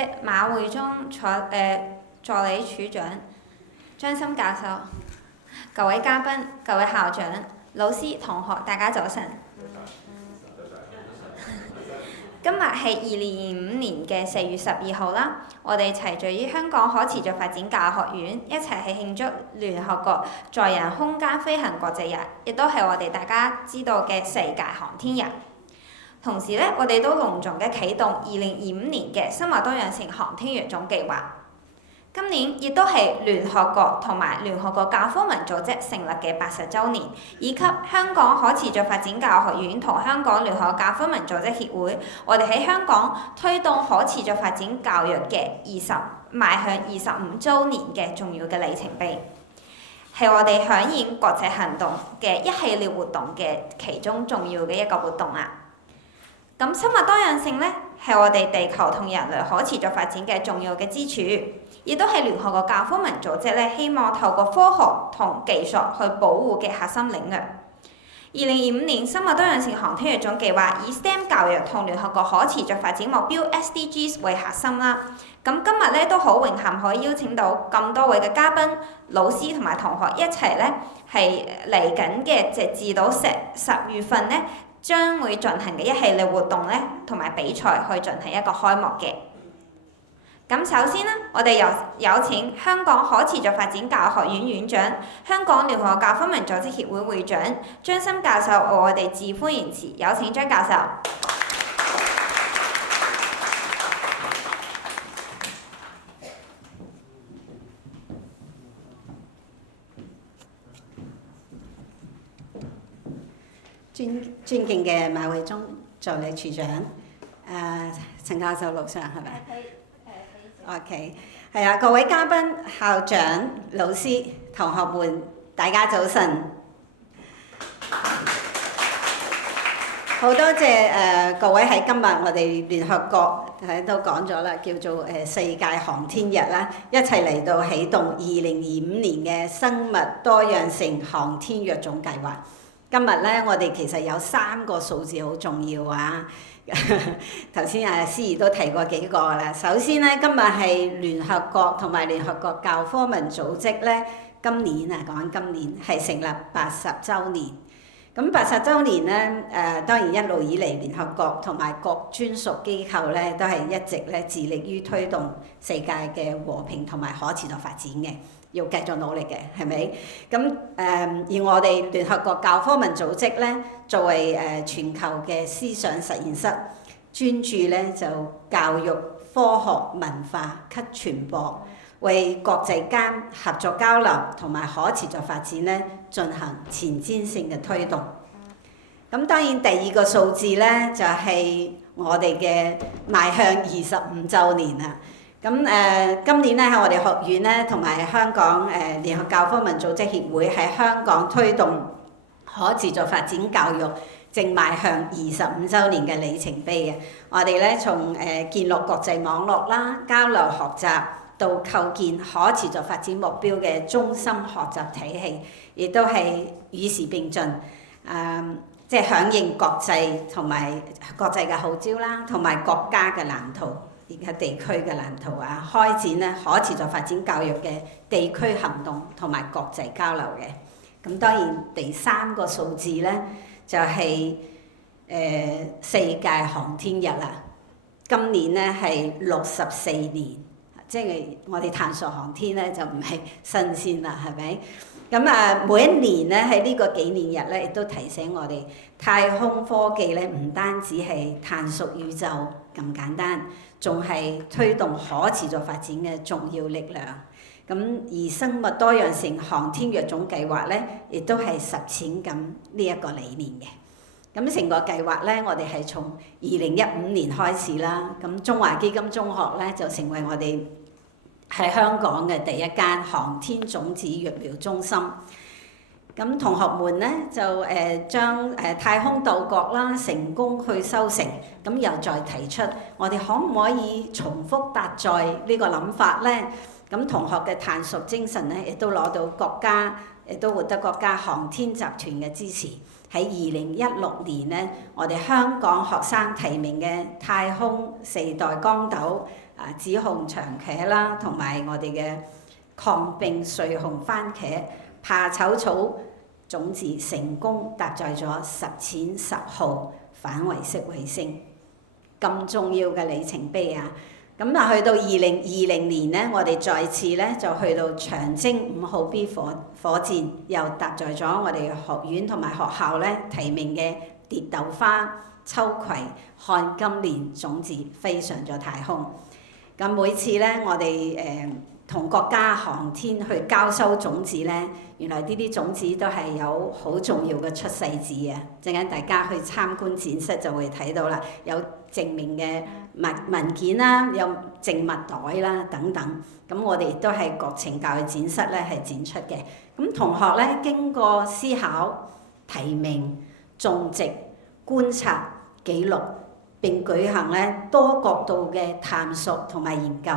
的馬會中助理處長張森教授、各位嘉賓、各位校長、老師、同學，大家早晨。今日係2025年嘅4月12號啦，我哋齊聚於香港可持續發展教育學院，一齊去慶祝聯合國載人空間飛行國際日，亦都係我哋大家知道嘅世界航天日。同時咧，我哋都隆重嘅啟動2025年嘅生物多樣性航天月總計劃。今年亦都係聯合國同埋聯合國教科文組織成立嘅80週年，以及香港可持續發展教育學院同香港聯合國教科文組織協會，我哋喺香港推動可持續發展教育嘅邁向25週年嘅重要嘅里程碑，係我哋響應國際行動嘅一系列活動嘅其中重要嘅一個活動啦。咁生物多樣性咧，係我哋地球同人類可持續發展嘅重要嘅支柱，亦都係聯合國教科文組織咧希望透過科學同技術去保護嘅核心領域。2025年生物多樣性航天月總計劃以 STEM 教育同聯合國可持續發展目標 SDGs 為核心啦。咁今日咧都好榮幸可以邀請到咁多位嘅嘉賓、老師同埋同學一齊咧係嚟緊嘅直至到10月份咧，將會進行嘅一系列活動咧，同埋比賽去進行一個開幕嘅。咁首先呢，我哋有請香港可持續發展教育學院院長、香港聯合國教科文組織協會會長張森教授為我哋致歡迎辭，有請張教授。尊敬嘅馬會中助理處長，陳教授錄上係咪？OK， 係啊，各位嘉賓、校長、老師、同學們，大家早晨。好多謝各位喺今日我哋聯合國都講咗啦，叫做世界航天日啦，一齊嚟到啟動2025年嘅生物多樣性航天月總計劃。今日咧，我哋其實有3個數字好重要啊！頭先思儀都提過幾個啦。首先咧，今日係聯合國同埋聯合國教科文組織咧，今年係成立80週年。咁80週年咧，當然一路以嚟聯合國同埋各專屬機構咧，都係一直咧致力於推動世界嘅和平同埋可持續發展嘅。要繼續努力嘅，係咪？咁而我哋聯合國教科文組織咧，作為全球嘅思想實驗室，專注咧就教育、科學、文化及傳播，為國際間合作交流同埋可持續發展咧進行前瞻性嘅推動。咁當然第2個數字咧就係我哋嘅邁向25週年啦。咁今年咧喺我哋學院咧，同埋香港聯合教科文組織協會喺香港推動可持續發展教育，正邁向25週年嘅里程碑嘅。我哋咧從建立國際網絡啦、交流學習到構建可持續發展目標嘅中心學習體系，亦都係與時並進，即係響應國際同埋國際嘅號召啦，同埋國家嘅藍圖。而家地區嘅藍圖啊，開展咧可持續發展教育嘅地區行動同埋國際交流嘅。咁當然第3個數字咧就係世界航天日啦。今年咧係64年，即係我哋探索航天咧就唔係新鮮啦，係咪？咁每一年咧喺呢個紀念日咧，亦都提醒我哋太空科技咧唔單止係探索宇宙咁簡單，仲係推動可持續發展嘅重要力量。咁而生物多樣性航天月總計劃咧，亦都係實踐緊呢一個理念嘅。咁成個計劃咧，我哋係從2015年開始啦。咁中華基金中學咧就成為我哋喺香港嘅第一間航天種子育苗中心。咁同學們咧就將太空島國啦成功去收成，咁又再提出我哋可唔可以重複搭載呢個諗法咧？咁同學嘅探索精神咧，亦都攞到國家，亦都獲得國家航天集團嘅支持。喺2016年咧，我哋香港學生提名嘅太空4代綱斗紫紅長茄啦，同埋我哋嘅抗病穗紅番茄、怕醜草種子成功搭載咗10錢10號反圍式衛星，咁重要嘅里程碑啊！咁啊，去到2020年呢，我哋再次咧就去到長征5號 B 火箭，又搭載咗我哋學院同埋學校咧提名嘅蝶豆花、秋葵、旱金蓮種子飛上咗太空。咁每次咧，我哋同國家航天去交收種子咧，原來呢啲種子都係有好重要嘅出世紙啊！陣間大家去參觀展示就會睇到啦，有證明嘅文件啦，有證物袋啦等等。咁我哋都係國情教育展室咧係展出嘅。咁同學咧經過思考、提名、種植、觀察、記錄並舉行咧多角度嘅探索同埋研究。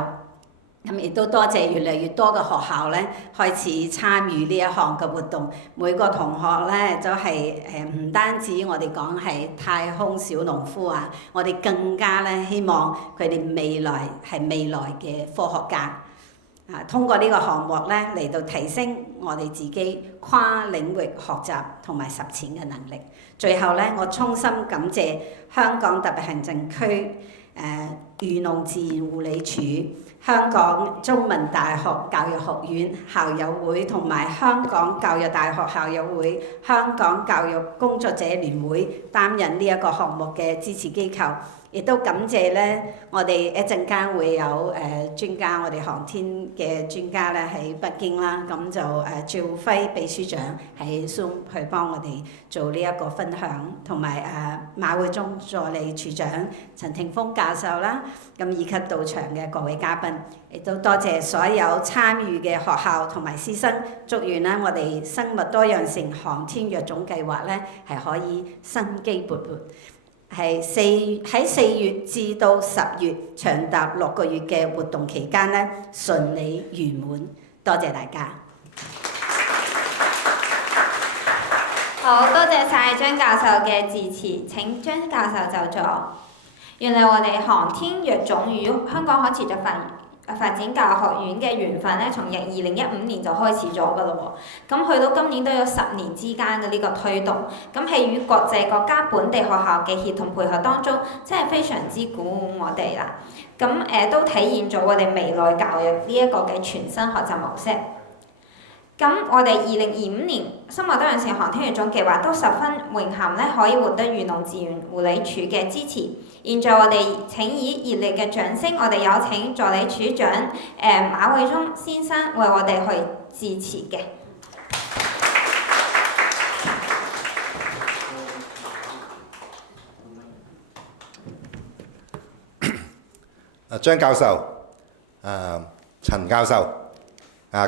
咁亦都多謝越嚟越多嘅學校咧開始參與呢一項嘅活動。每個同學咧都係唔單止我哋講係太空小農夫啊，我哋更加咧希望佢哋未來係未來嘅科學家。通過呢個項目咧嚟到提升我哋自己跨領域學習同埋實踐嘅能力。最後咧，我衷心感謝香港特別行政區漁農自然護理署、香港中文大學教育學院校友會同埋香港教育大學校友會、香港教育工作者聯會擔任呢一個項目嘅支持機構。亦都感謝咧，我哋一陣間會有專家，我哋航天嘅專家咧喺北京啦，咁就趙輝秘書長喺 Zoom 去幫我哋做呢一個分享，同埋馬會中助理處長陳霆鋒教授啦，咁以及到場嘅各位嘉賓，亦都多謝所有參與嘅學校同埋師生，祝願啦我哋生物多樣性航天躍種計劃咧係可以生機勃勃。喺4月至到10月長達6個月嘅活動期間咧，順利圓滿。多謝大家。好多謝晒張教授嘅致辭，請張教授就座。原來我哋航天躍種與香港可持續發展教育學院嘅緣分咧，從2015年就開始咗㗎咯喎。咁去到今年都有10年之間嘅呢個推動，咁係與國際國家本地學校嘅協同配合當中，真係非常之鼓舞我哋啦。咁都體現咗我哋未來教育呢一個嘅全新學習模式。咁我哋2025年生物多樣性航天躍種計劃都十分榮幸咧，可以獲得漁農自然護理署嘅支持。現在我哋請以熱烈嘅掌聲，我哋有請助理處長馬偉忠先生為我哋去致辭嘅。張教授、陳教授、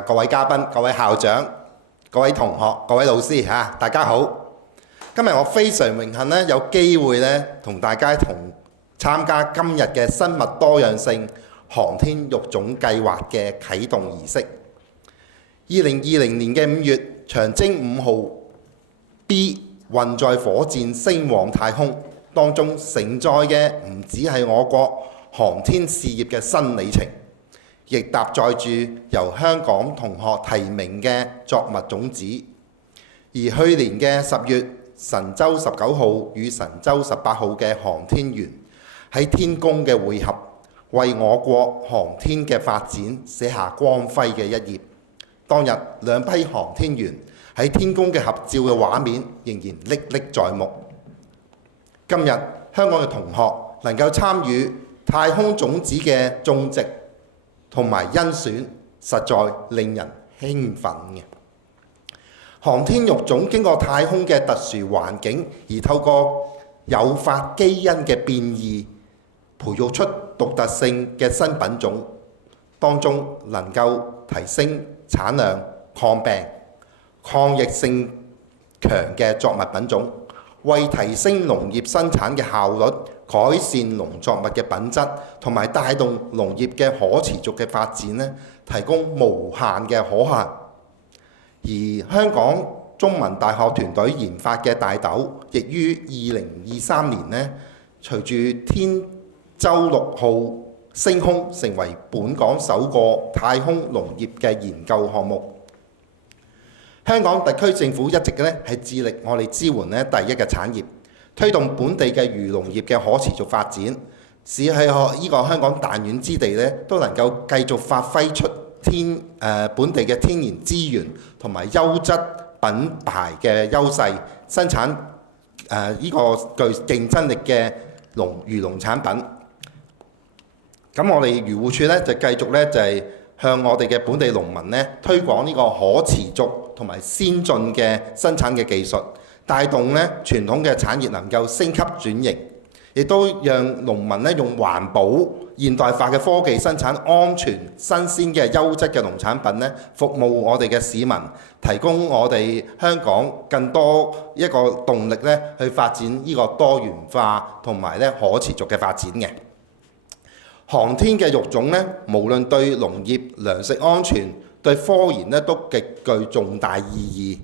各位嘉賓、各位校長、各位同學、各位老師大家好。今日我非常榮幸咧，有機會咧同大家參加今日嘅生物多樣性航天育種計劃嘅啟動儀式。2020年嘅5月，長征5號 B 運載火箭升往太空，當中承載嘅唔止係我國航天事業嘅新里程，亦搭載住由香港同學提名嘅作物種子。而去年嘅10月，神舟19號與神舟18號嘅航天員喺天宮嘅會合，為我國航天嘅發展寫下光輝嘅一頁。當日兩批航天員喺天宮嘅合照嘅畫面仍然歷歷在目。今日香港嘅同學能夠參與太空種子嘅種植同埋甄選，實在令人興奮嘅。航天育種經過太空嘅特殊環境，而透過誘發基因嘅變異，培育出獨特性嘅新品種，當中能夠提升產量、抗病、抗逆性強嘅作物品種，為提升農業生產嘅效率、改善農作物嘅品質，同埋帶動農業嘅可持續嘅發展提供無限嘅可行。而香港中文大學團隊研發嘅大豆，亦於2023年隨住天舟6號升空成為本港首個太空農業嘅研究項目。香港特區政府一直咧係致力我哋支援咧第一嘅產業，推動本地嘅漁農業嘅可持續發展，使喺呢個香港彈丸之地咧都能夠繼續發揮出本地嘅天然資源同埋優質品牌嘅優勢，生產呢個具競爭力嘅漁農產品。咁我哋漁護署咧就繼續咧就係向我哋嘅本地農民咧推廣呢個可持續同埋先進嘅生產嘅技術，帶動咧傳統嘅產業能夠升級轉型，亦都讓農民咧用環保現代化嘅科技生產安全新鮮嘅優質嘅農產品咧，服務我哋嘅市民，提供我哋香港更多一個動力咧去發展呢個多元化同埋咧可持續嘅發展嘅。航天嘅育種咧，無論對農業、糧食安全、對科研咧，都極具重大意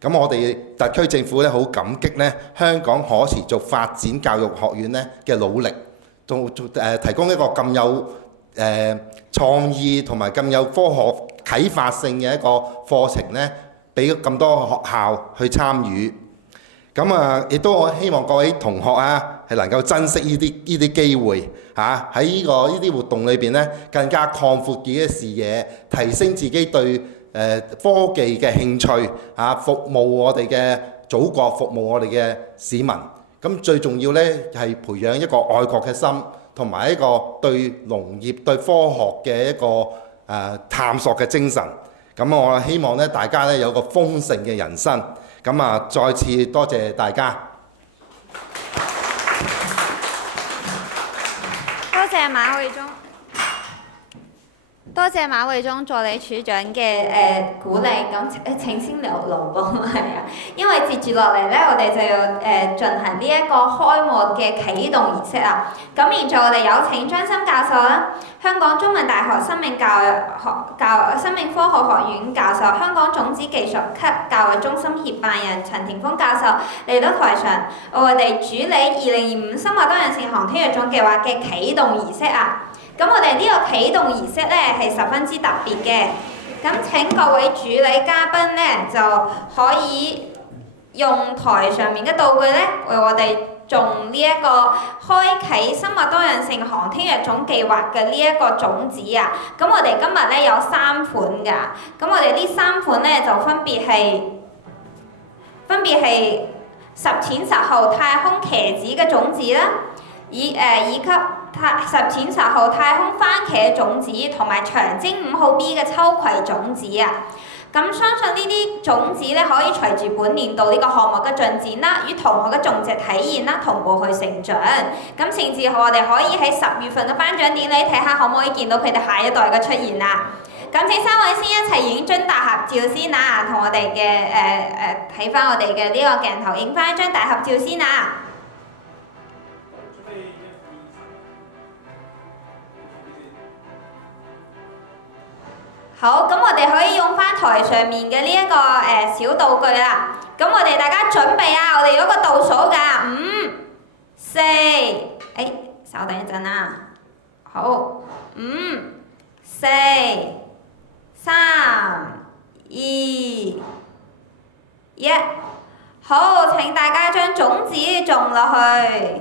義。咁我哋特區政府咧，好感激咧香港可持續發展教育學院咧嘅努力，提供一個咁有創意同埋咁有科學啟發性嘅一個課程咧，俾咁多學校去參與。咁啊，亦都我希望各位同學啊，係能夠珍惜呢啲機會嚇，喺呢啲活動裏邊咧，更加擴闊自己嘅視野，提升自己對科技嘅興趣嚇，服務我哋嘅祖國，服務我哋嘅市民。咁最重要咧係培養一個愛國嘅心，同埋一個對農業、對科學嘅一個探索嘅精神。咁我希望咧大家咧有個豐盛嘅人生。咁啊，再次多謝大家。多謝馬會中，多謝馬會中助理處長嘅鼓勵。咁請先留步，係啊，因為接住落嚟咧，我哋就要進行呢一個開幕嘅啟動儀式啊。咁現在我哋有請張森教授啦，香港中文大學生命科學學院教授，香港種子技術及教育中心協辦人陳田豐教授嚟到台上，我哋主理2025深化多樣性航天育種計劃嘅啟動儀式啊。咁我哋呢個啟動儀式咧係十分之特別嘅，咁請各位主理嘉賓咧就可以用台上面嘅道具咧為我哋種呢一個開啓生物多樣性航天育種計劃嘅呢一個種子啊。咁我哋今日咧有3款㗎，咁我哋呢3款咧就分別係十淺十後太空茄子嘅種子啦，以及十淺十後太空番茄種子同埋長征5號 B 嘅秋葵種子啊。咁相信呢啲種子咧可以隨住本年度呢個項目嘅進展啦，與同學嘅種植體驗啦同步去成長。咁甚至我哋可以喺10月份嘅頒獎典禮睇下可唔可以見到佢哋下一代嘅出現啦。咁請3位先一齊影張大合照先啊，同我哋嘅睇翻我哋嘅呢個鏡頭影翻一張大合照先啊。好，咁我哋可以用翻台上面嘅呢一個小道具啦。咁我哋大家準備啊，我哋有個倒數㗎，5、4，稍等一陣啊。好，5、4、3、2、1，好，請大家將種子種落去。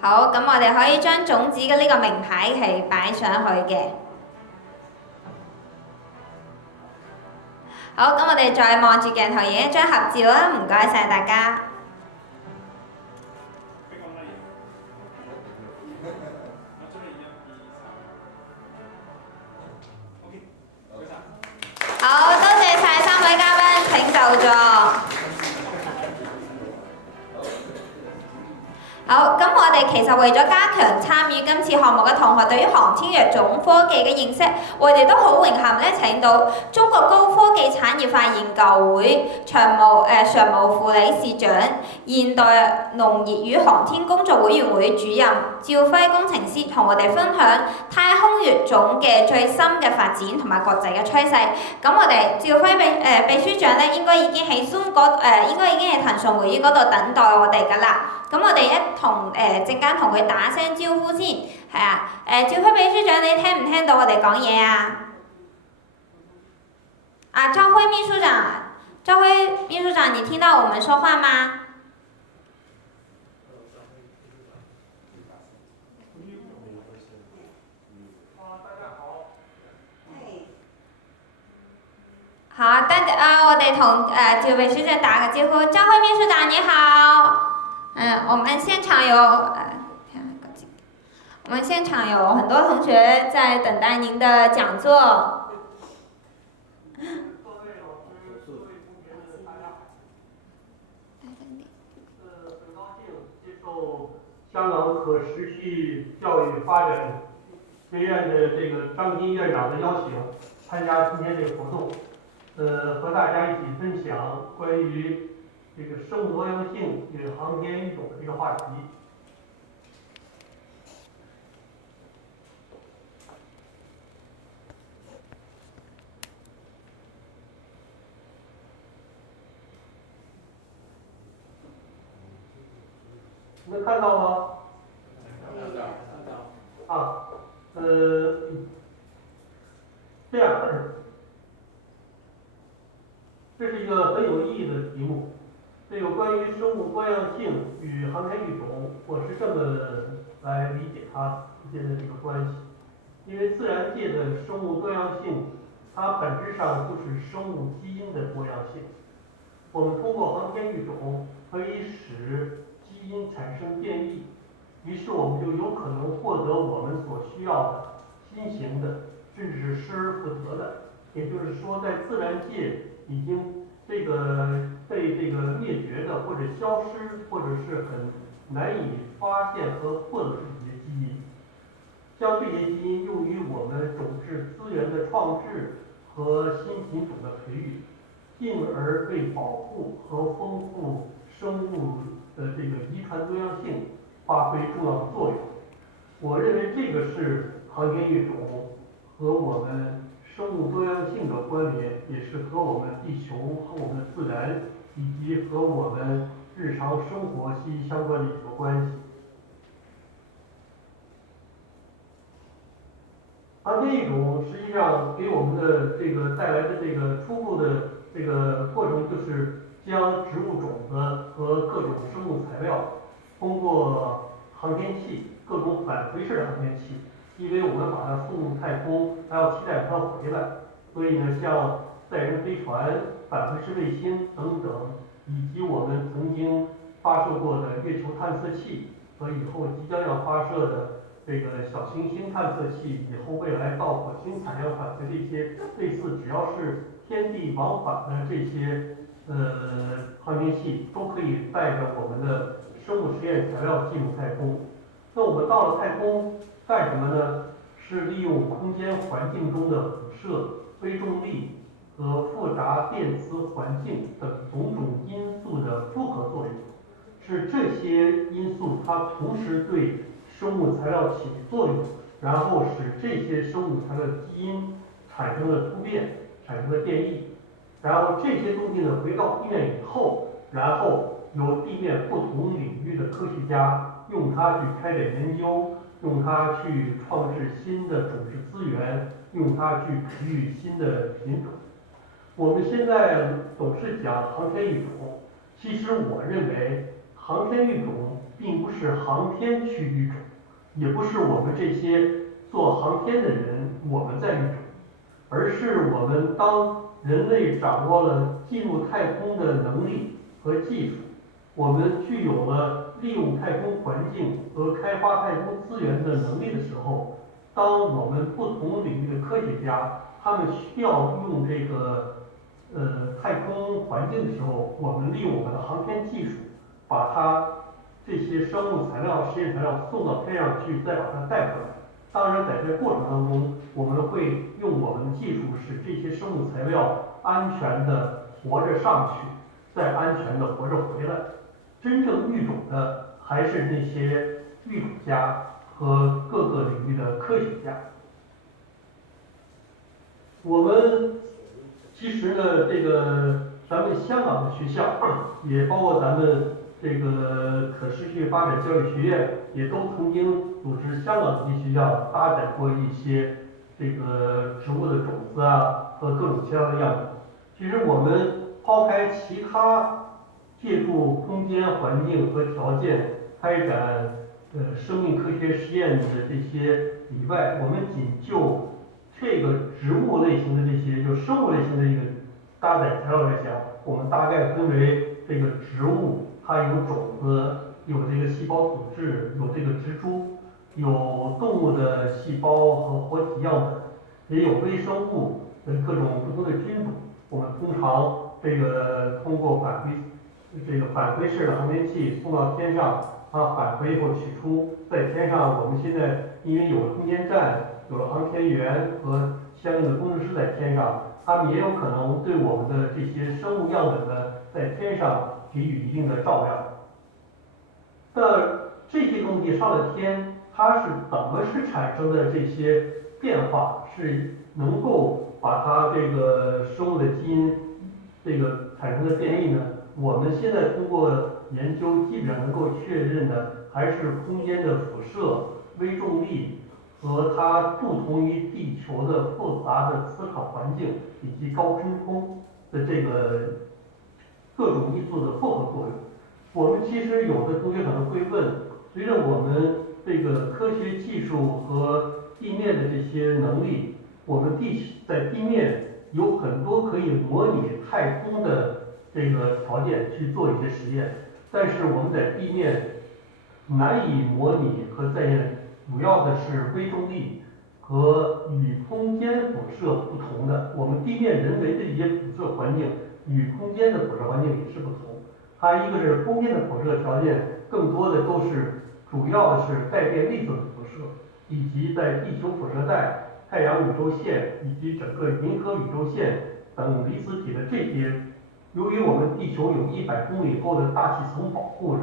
好，咁我哋可以將種子嘅呢個名牌係擺上去嘅。好，咁我哋再望住鏡頭影一張合照啦，唔該晒大家。好，多謝晒3位嘉賓，請就座。好，咁我哋哋其實為咗加強參與今次項目嘅同學對於航天藥種科技嘅認識，我哋都好榮幸咧請到中國高科技產業化研究會常務副理事長、現代農業與航天工作委員會主任趙輝工程師同我哋分享太空藥種嘅最新嘅發展同埋國際嘅趨勢。咁我哋趙輝秘書長咧應該已經喺應該已經喺騰訊會議嗰度等待我哋㗎啦。咁我哋一同陣間同佢打聲招呼先，係啊，趙輝秘書長你聽唔聽到我哋講嘢啊？啊，趙輝秘書長，你聽到我們說話嗎？好，我哋同趙秘書長打個招呼，趙輝秘書長你好。我們現場有很多同學在等待您的講座。很高興接受香港可持續教育發展學院的這個張金院長的邀請，參加今天這個活動，和大家一起分享關於這個生物多樣性與航天育種的這個話題。能看到嗎？啊，这样，这是一个很有意义的题目。这个关于生物多样性与航天育种，我是这么来理解它之间的这个关系。因为自然界的生物多样性，它本质上就是生物基因的多样性。我们通过航天育种可以使基因产生变异，于是我们就有可能获得我们所需要的新型的，甚至是失而复得的。也就是说，在自然界已经被灭绝的，或者消失，或者是很难以发现和获得这些基因，将这些基因用于我们种质资源的创制和新品种的培育，进而对保护和丰富生物的这个遗传多样性发挥重要的作用。我认为这个是航天育种和我们生物多样性的关联，也是和我们地球和我们的自然以及和我们日常生活息息相关的一个关系。航天育种实际上给我们的这个带来的这个初步的这个过程，就是将植物种子和各种生物材料通过航天器，各种返回式的航天器，因为我们把它送入太空，还要期待它回来，所以呢，像载人飞船、返回式卫星等等，以及我们曾经发射过的月球探测器和以后即将要发射的这个小行星探测器，以后未来到火星采样返回这些类似只要是天地往返的这些航天器，都可以带着我们的生物实验材料进入太空。那我们到了太空干什么呢？是利用空间环境中的辐射、微重力和复杂电磁环境等种种因素的复合作用，是这些因素它同时对生物材料起作用，然后使这些生物材料基因产生了突变，产生了变异，然后这些东西呢回到地面以后，然后由地面不同领域的科学家用它去开展研究，用它去创制新的种质资源，用它去培育新的品种。我们现在总是讲航天育种，其实我认为航天育种并不是航天去育种，也不是我们这些做航天的人我们在育种，而是我们当人类掌握了进入太空的能力和技术，我们具有了利用太空环境和开发太空资源的能力的时候，当我们不同领域的科学家他们需要用这个太空环境的时候，我们利用我们的航天技术把它这些生物材料、实验材料送到天上去，再把它带回来。当然，在这过程当中，我们会用我们的技术使这些生物材料安全的活着上去，再安全的活着回来。真正育种的还是那些育种家和各个领域的科学家。我们其实呢，这个咱们香港的学校，也包括咱们这个可持续发展教育学院，也都曾经组织香港这些学校发展过一些这个植物的种子啊和各种其他的样本。其实我们抛开其他借助空间环境和条件开展生命科学实验的这些以外，我们仅就这个植物类型的这些，就生物类型的一个搭载材料来讲，我们大概分为这个植物，它有种子，有这个细胞组织，有这个植株，有动物的细胞和活体样本，也有微生物的各种不同的菌种。我们通常这个通过返回式的航天器送到天上，它返回以后取出，在天上我们现在因为有了空间站，有了航天员和相应的工程师在天上，他们也有可能对我们的这些生物样本呢，在天上给予一定的照亮。但这些东西上了天，它是怎么产生的这些变化，是能够把它这个生物的基因这个产生的变异呢？我们现在通过研究，基本上能够确认的还是空间的辐射、微重力和它不同于地球的复杂的磁场环境以及高真空的这个各种因素的复合作用。我们其实有的同学可能会问，随着我们这个科学技术和地面的这些能力，我们在地面有很多可以模拟太空的这个条件去做一些实验，但是我们在地面难以模拟和再现，主要的是微重力和与空间辐射不同的，我们地面人为的一些辐射环境与空间的辐射环境也是不同。它一个是空间的辐射条件更多的都是主要的是带电粒子的辐射，以及在地球辐射带、太阳宇宙线以及整个银河宇宙线等离子体的这些，由于我们地球有100公里厚的大气层保护着，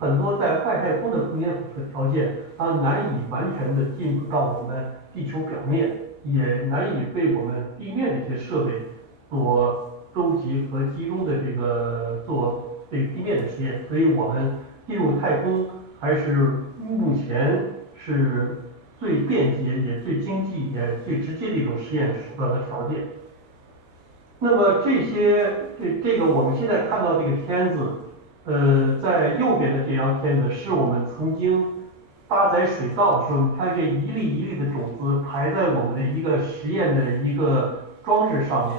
很多在外太空的空间辐射条件，它难以完全的进入到我们地球表面，也难以被我们地面这些设备所收集和集中的这个做对地面的实验。所以我们进入太空还是目前是最便捷也最经济也最直接的一种实验手段和条件。那么这个我们现在看到这个片子，在右边的这张片子是我们曾经搭载水稻的时候，你看这一粒一粒的种子排在我们的一个实验的一个装置上面。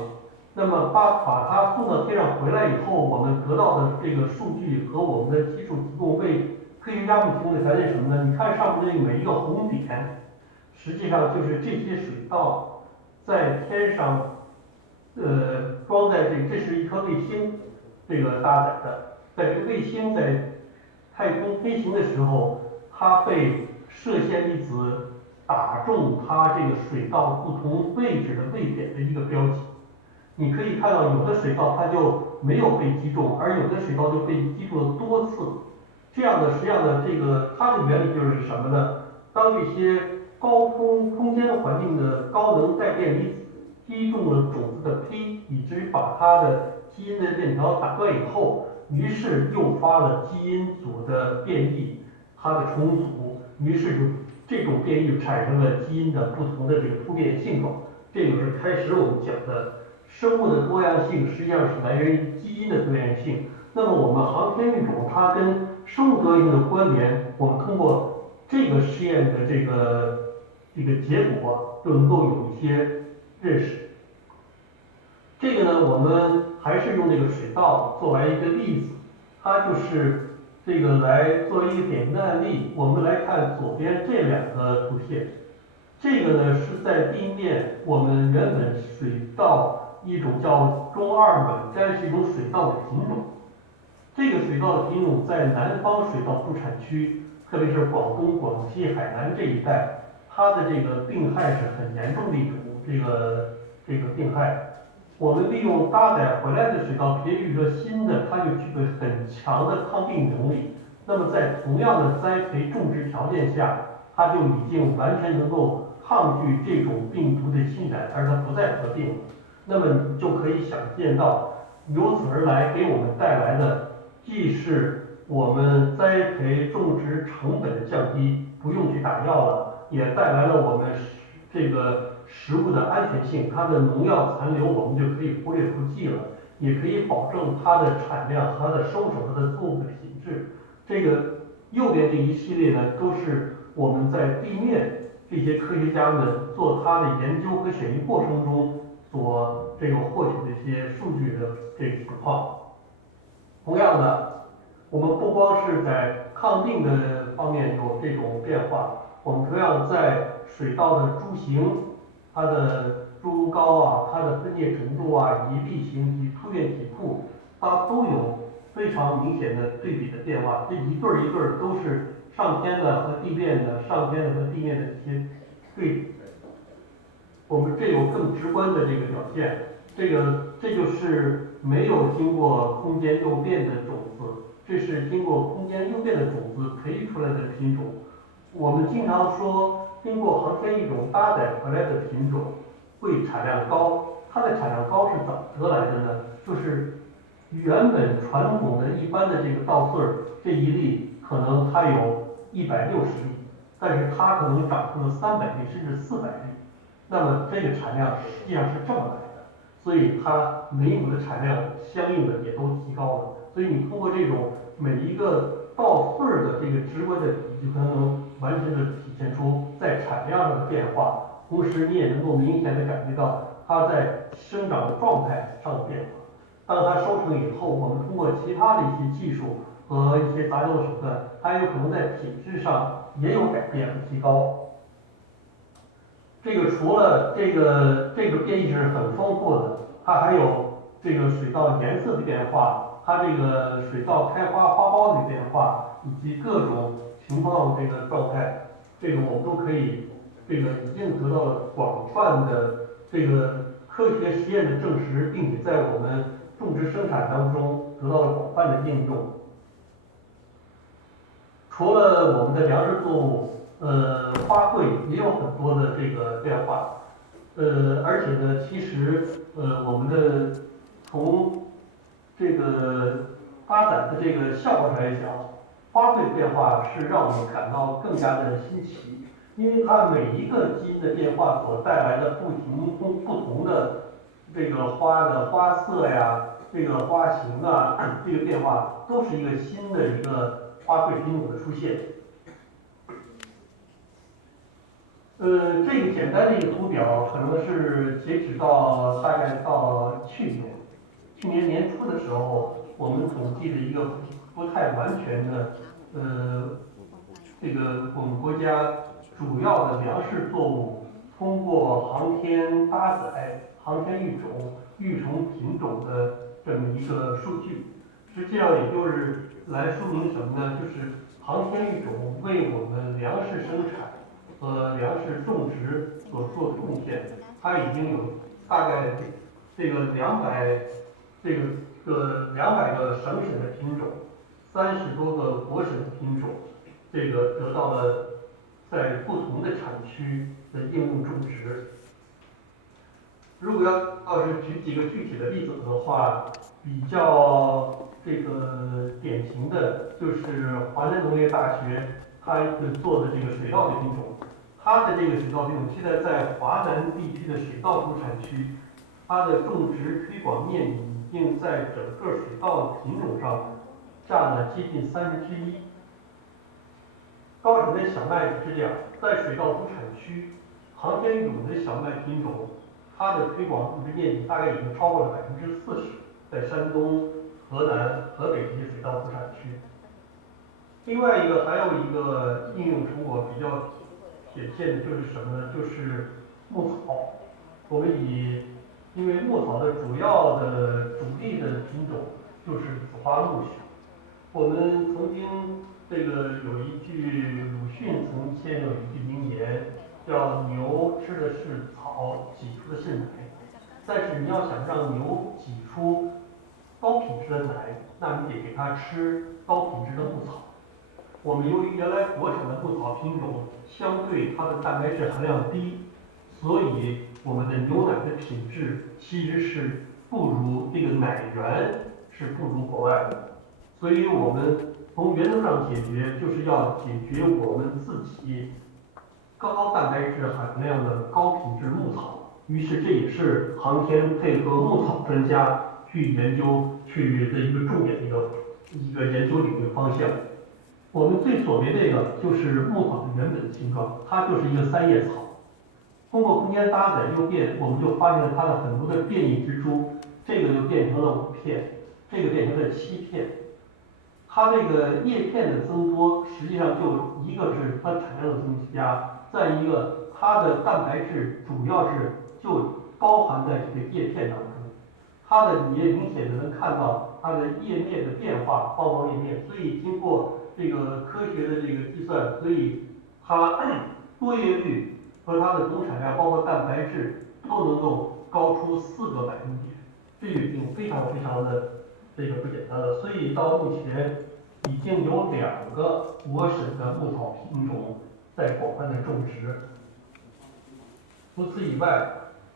那么把它送到天上回来以后，我们得到的这个数据和我们的技术提供为科学家们提供的条件是什么呢？你看上面的每一个红点，实际上就是这些水稻在天上。装在这是一颗卫星，这个搭载的，在这个卫星在太空飞行的时候，它被射线粒子打中它这个水稻不同位置的位点的一个标记。你可以看到有的水稻它就没有被击中，而有的水稻就被击中了多次。这样的实际上的这个它的原理就是什么呢？当这些高空间环境的高能带电离子击中了种子的胚，以至于把它的基因的链条打断以后，于是诱发了基因组的变异，它的重组，于是就这种变异产生了基因的不同的这个突变性状。这就是开始我们讲的生物的多样性，实际上是来源于基因的多样性。那么我们航天育种它跟生物多样性的关联，我们通过这个实验的这个结果就能够有一些认识。这个呢，我们还是用这个水稻作为一个例子，它就是这个来作为一个典型的案例。我们来看左边这2个图片，这个呢是在地面我们原本水稻一种叫中2卵苷，是一种水稻的品种。这个水稻的品种在南方水稻主产区，特别是广东、广西、海南这一带，它的这个病害是很严重的一种这个病害。我们利用搭载回来的水稻培育个新的，它就具备很强的抗病能力。那么在同样的栽培种植条件下，它就已经完全能够抗拒这种病毒的侵染，而它不再得病了。那么你就可以想见到，由此而来给我们带来的，既是我们栽培种植成本的降低，不用去打药了，也带来了我们这个食物的安全性，它的农药残留我们就可以忽略不计了，也可以保证它的产量、它的收成、它的作物的品质。这个右边这一系列呢，都是我们在地面这些科学家们做它的研究和选育过程中所这个获取的一些数据的这个情况。同样的，我们不光是在抗病的方面有这种变化，我们同样在水稻的株型、它的株高啊、它的分解程度啊、以粒型及突变体库，它都有非常明显的对比的变化。这一对儿一对儿都是上天的和地面的、上天的和地面的一些对比。我们这有更直观的这个表现，这就是没有经过空间诱变的种子，这是经过空间诱变的种子培育出来的品种。我们经常说，经过航天育种搭载回来的品种会产量高，它的产量高是怎么得来的呢？就是原本传统的一般的这个稻穗儿，这一粒可能它有160粒，但是它可能长出了300粒甚至400粒。那么这个产量实际上是这么来的，所以它每亩的产量相应的也都提高了。所以你通过这种每一个稻穗的这个直观的比，就可能完全的体现出在产量上的变化，同时你也能够明显的感觉到它在生长的状态上的变化。当它收成以后，我们通过其他的一些技术和一些杂交的手段，它有可能在品质上也有改变和提高。这个除了这个变异是很丰富的，它还有这个水稻颜色的变化，它这个水稻开花花苞的变化，以及各种情况这个状态，这个我们都可以这个已经得到了广泛的这个科学实验的证实，并且在我们种植生产当中得到了广泛的应用。除了我们的粮食作物，花卉也有很多的这个变化，而且呢，其实我们的从这个发展的这个效果上来讲，花卉变化是让我们感到更加的新奇，因为它每一个基因的变化所带来的不同的这个花的花色呀，这个花型啊，这个变化都是一个新的一个花卉品种的出现。这个简单的一个图表可能是截止到大概到去年年初的时候，我们统计的一个不太完全的，这个我们国家主要的粮食作物通过航天搭载、航天育种、育成品种的这么一个数据。实际上也就是来说明什么呢？就是航天育种为我们粮食生产和粮食种植所做的贡献，它已经有大概这个200个省省的品种，30多个国省的品种，这个得到了在不同的产区的应用种植。如果要是举几个具体的例子的话，比较这个典型的就是华南农业大学它做的这个水稻的品种。它的这个水稻品种现在在华南地区的水稻主产区，它的种植推广面积已经在整个水稻品种上占了接近1/3。高省的小麦是这样，在水稻主产区，航天育种的小麦品种，它的推广种植面积大概已经超过了40%，在山东、河南、河北这些水稻主产区。另外一个还有一个应用成果比较显现的就是什么呢？就是牧草。我们因为牧草的主要的主力的品种就是紫花苜蓿，我们曾经有一句鲁迅先生有一句名言，叫牛吃的是草，挤出的是奶。但是你要想让牛挤出高品质的奶，那你得给它吃高品质的牧草。我们由于原来国产的牧草品种相对它的蛋白质含量低，所以我们的牛奶的品质其实是不如这个奶源是不如国外的。所以我们从源头上解决，就是要解决我们自己高蛋白质含量的高品质牧草。于是这也是航天配合牧草专家去研究的一个重点的一个研究领域方向。我们最所谓这个就是牧草的原本的形状，它就是一个三叶草。通过空间搭载诱变，我们就发现它的很多的变异之处，这个就变成了5片，这个变成了7片。它这个叶片的增多，实际上就一个是它产量的增加，再一个它的蛋白质主要是就包含在这个叶片当中。你也明显的能看到它的叶面的变化，方方面面。所以经过这个科学的这个计算，所以它多叶率和它的总产量，包括蛋白质都能够高出4个百分点，这已经非常非常的不简单了。所以到目前已经有2个我省的牧草品种在广泛的种植。除此以外，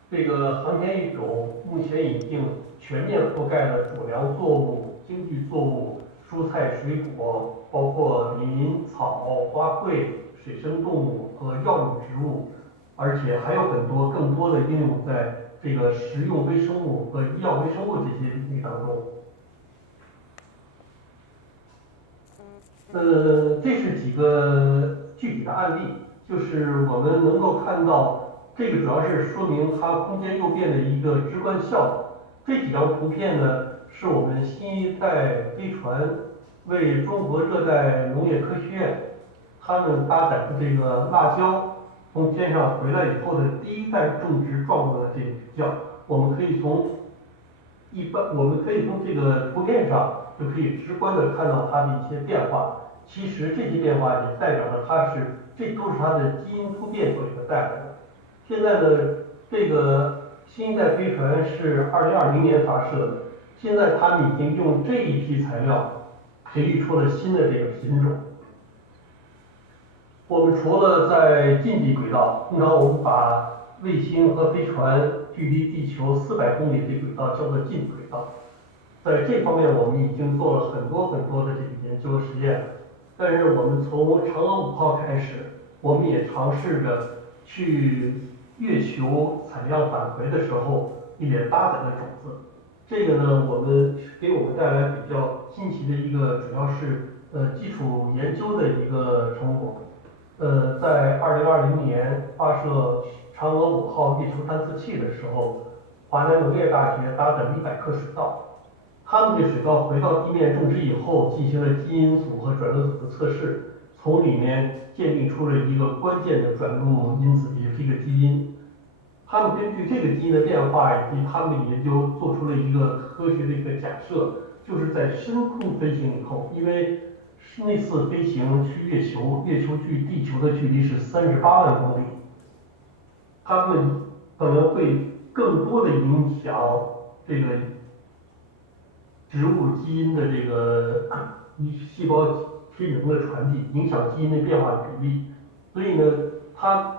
这个航天育种目前已经全面覆盖了主粮作物、经济作物、蔬菜水果，包括林、草、花卉、水生动物和药用植物，而且还有更多的应用在这个食用微生物和医药微生物这些领域当中。这是几个具体的案例，就是我们能够看到，这个主要是说明它空间诱变的一个直观效果。这几张图片呢，是我们新一代飞船为中国热带农业科学院他们搭载的这个辣椒从天上回来以后的第一代种植状况的这个比较。我们可以从这个图片上就可以直观的看到它的一些变化。其实这些变化也代表着这都是它的基因突变所带来的。现在的这个新一代飞船是2020年发射的，现在他们已经用这一批材料培育出了新的这个品种。我们除了在近地轨道，通常我们把卫星和飞船距离地球400公里的轨道叫做近轨道，在这方面我们已经做了很多的这个研究实验。但是我们从嫦娥5号开始，我们也尝试着去月球采样返回的时候也搭载了种子。这个呢，给我们带来比较新奇的一个，主要是基础研究的一个成果。在2020年发射嫦娥5号月球探测器的时候，华南农业大学搭载了100棵水稻。他们的水稻回到地面种植以后，进行了基因组和转录组的测试，从里面鉴定出了一个关键的转录因子，也是一个基因。他们根据这个基因的变化以及他们的研究，做出了一个科学的一个假设，就是在深空飞行以后，因为那次飞行去月球，月球距地球的距离是38万公里，他们可能会更多的影响这个植物基因的这个细胞天能的传递，影响基因的变化比例。所以呢，他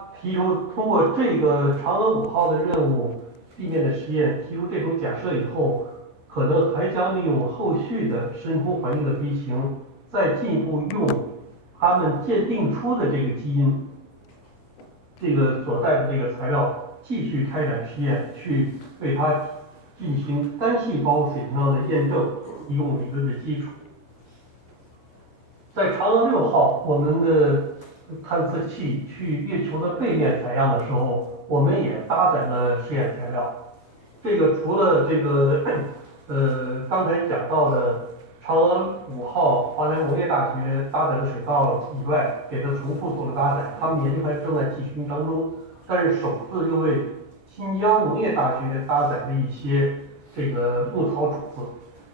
通过这个嫦娥5号的任务地面的实验，提出这种假设以后，可能还将利用后续的深空环境的飞行，再进一步用他们鉴定出的这个基因，这个所带的这个材料，继续开展实验，去为它进行单细胞水平上的验证，提供理论的基础。在嫦娥6号，我们的探测器去月球的背面采样的时候，我们也搭载了实验材料。这个除了这个刚才讲到的嫦娥5号华南农业大学搭载的水稻以外，给它重复做了搭载，他们研究还正在继续当中。但是首次又为新疆农业大学搭载了一些这个牧草种子，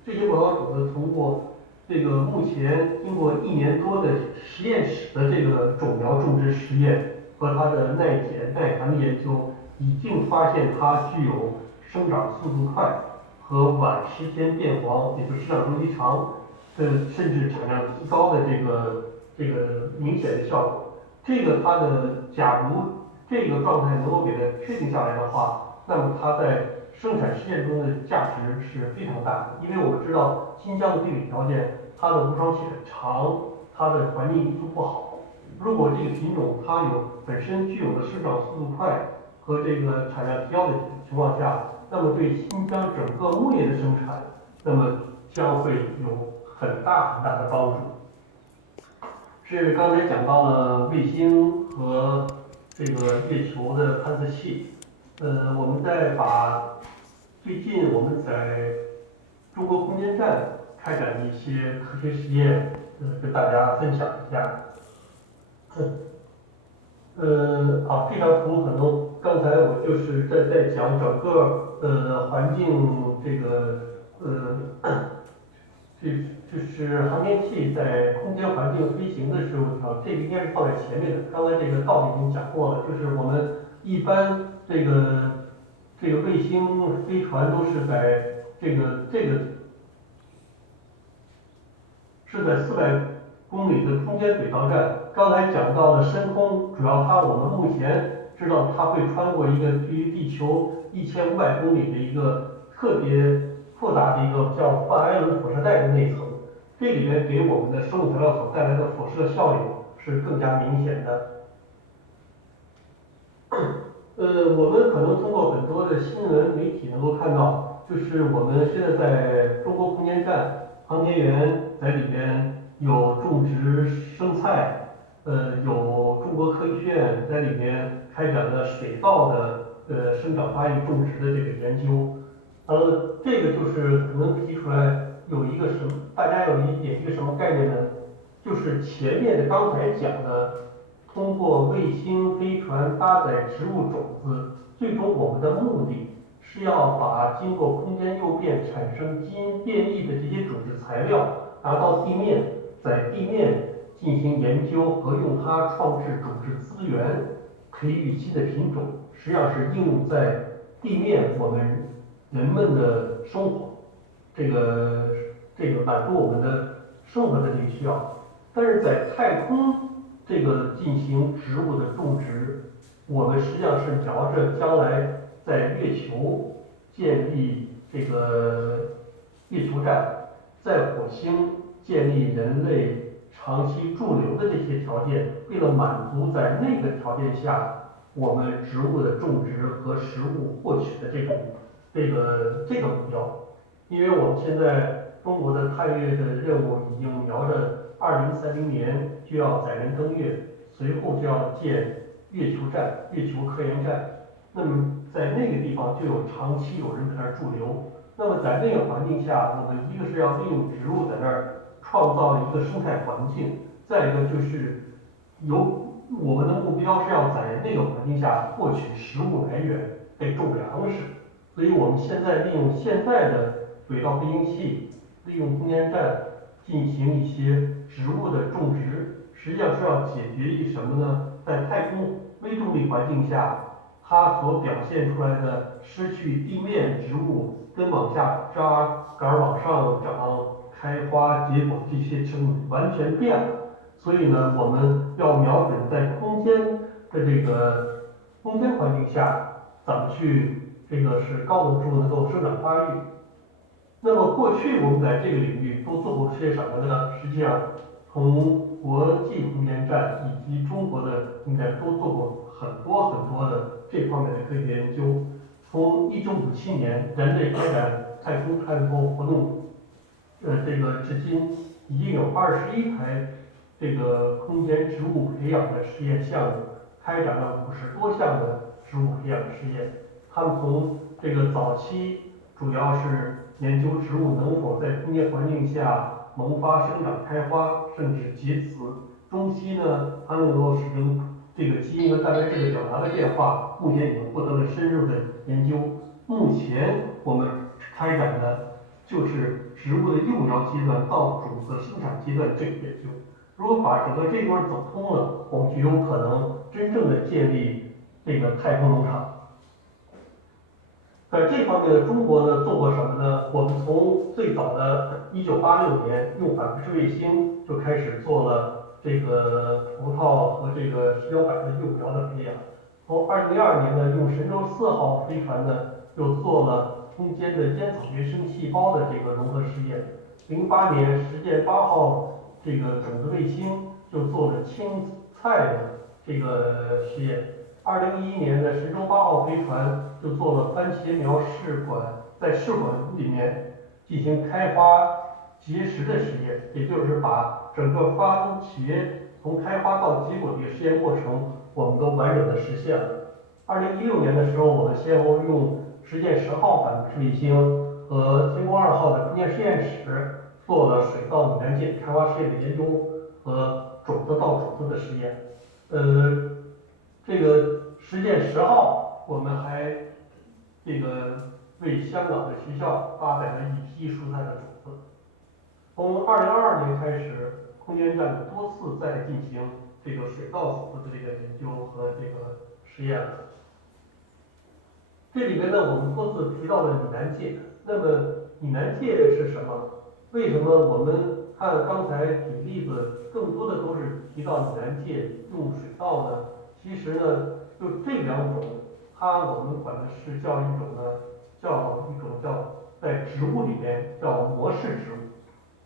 这些牧草种子通过这个目前经过1年多的实验室的这个种苗种植实验和它的耐碱耐寒的研究，已经发现它具有生长速度快和晚时间变黄，也就是生长周期长，甚至产量提高的这个明显的效果。这个它的假如这个状态能够给它确定下来的话，那么它在生产实验中的价值是非常大的。因为我们知道新疆的地理条件，它的无霜雪长，它的环境因素不好。如果这个品种它本身具有的生长速度快和这个产量提高的情况下，那么对新疆整个牧业的生产，那么将会有很大的帮助。是刚才讲到了卫星和这个月球的探测器，我们再把最近我们在中国空间站开展的一些科学实验，跟大家分享一下。这张图可能刚才我就是在讲整个环境就是航天器在空间环境飞行的时候，这个应该是放在前面的。刚才这个道理已经讲过了，就是我们一般这个卫星飞船都是在是在400公里的空间轨道站。刚才讲到的深空，主要我们目前知道它会穿过一个距离地球1500公里的一个特别复杂的一个叫范艾伦辐射带的内层，这里面给我们的生物材料所带来的辐射效应是更加明显的。我们可能通过很多的新闻媒体能够看到，就是我们现在在中国空间站，航天员在里边有种植生菜，有中国科学院在里边开展了水稻的生长发育种植的这个研究。这个就是可能提出来有一个大家要理解一个什么概念呢？就是前面的刚才讲的，通过卫星飞船搭载植物种子，最终我们的目的是要把经过空间诱变产生基因变异的这些种子材料拿到地面，在地面进行研究和用它创制种子资源，培育新的品种，实际上是应用在地面我们人们的生活，这个满足我们的生活的这个需要。但是在太空这个进行植物的种植，我们实际上是瞄着将来在月球建立这个月球站，在火星建立人类长期驻留的这些条件，为了满足在那个条件下我们植物的种植和食物获取的这个目标。因为我们现在中国的探月的任务已经瞄着2030年就要载人登月，随后就要建月球站、月球科研站。那么在那个地方就有长期有人在那儿驻留。那么在那个环境下，我们一个是要利用植物在那儿创造一个生态环境，再一个就是我们的目标是要在那个环境下获取食物来源，来种粮食。所以我们现在利用现在的轨道飞行器，利用空间站进行一些植物的种植，实际上是要解决一什么呢？在太空微重力环境下，它所表现出来的失去地面植物根往下扎，杆往上长，开花结果这些生物完全变了。所以呢，我们要瞄准在空间的这个空间环境下，怎么去是高等植物能够生长发育。那么过去我们在这个领域都做过些什么呢？实际上，从国际空间站以及中国的空间站都做过很多的这方面的科学研究。从1957年人类开展太空探索活动，至今已经有21台这个空间植物培养的实验项目，开展了50多项的植物培养实验。他们从早期主要是研究植物能否在空间环境下萌发、生长、开花，甚至结籽。中期呢，它能够使用基因和蛋白质的表达的变化，目前已经获得了深入的研究。目前我们开展的就是植物的幼苗阶段到种种子生产阶段这个研究。如果把整个这一段走通了，我们就有可能真正的建立这个太空农场。在这方面呢，中国呢做过什么呢？我们从最早的1986年用反辐射卫星就开始做了这个葡萄和这个石貂柏的幼苗的培养。从2002年呢，用神舟4号飞船呢又做了空间的烟草原生细胞的这个融合实验。08年实践8号这个种子卫星就做了青菜的这个实验。2011年的神舟8号飞船就做了番茄苗试管，在试管里面进行开花结实的实验，也就是把整个发从企业从开花到结果这个实验过程，我们都完整的实现了。2016年的时候，我们先后用实践10号反辐射卫星和天宫2号的空间实验室做了水稻拟南芥开花实验的研究和种子到种子的实验。这个实践10号，我们还这个为香港的学校发展了一批蔬菜的种子。从2022年开始，空间站多次在进行这个水稻种子的这个研究和这个实验了。这里边呢，我们多次提到了拟南芥。那么拟南芥是什么？为什么我们看刚才举例子，更多的都是提到拟南芥用水稻呢？其实呢，就这2种，我们管的是叫一种叫在植物里面叫模式植物。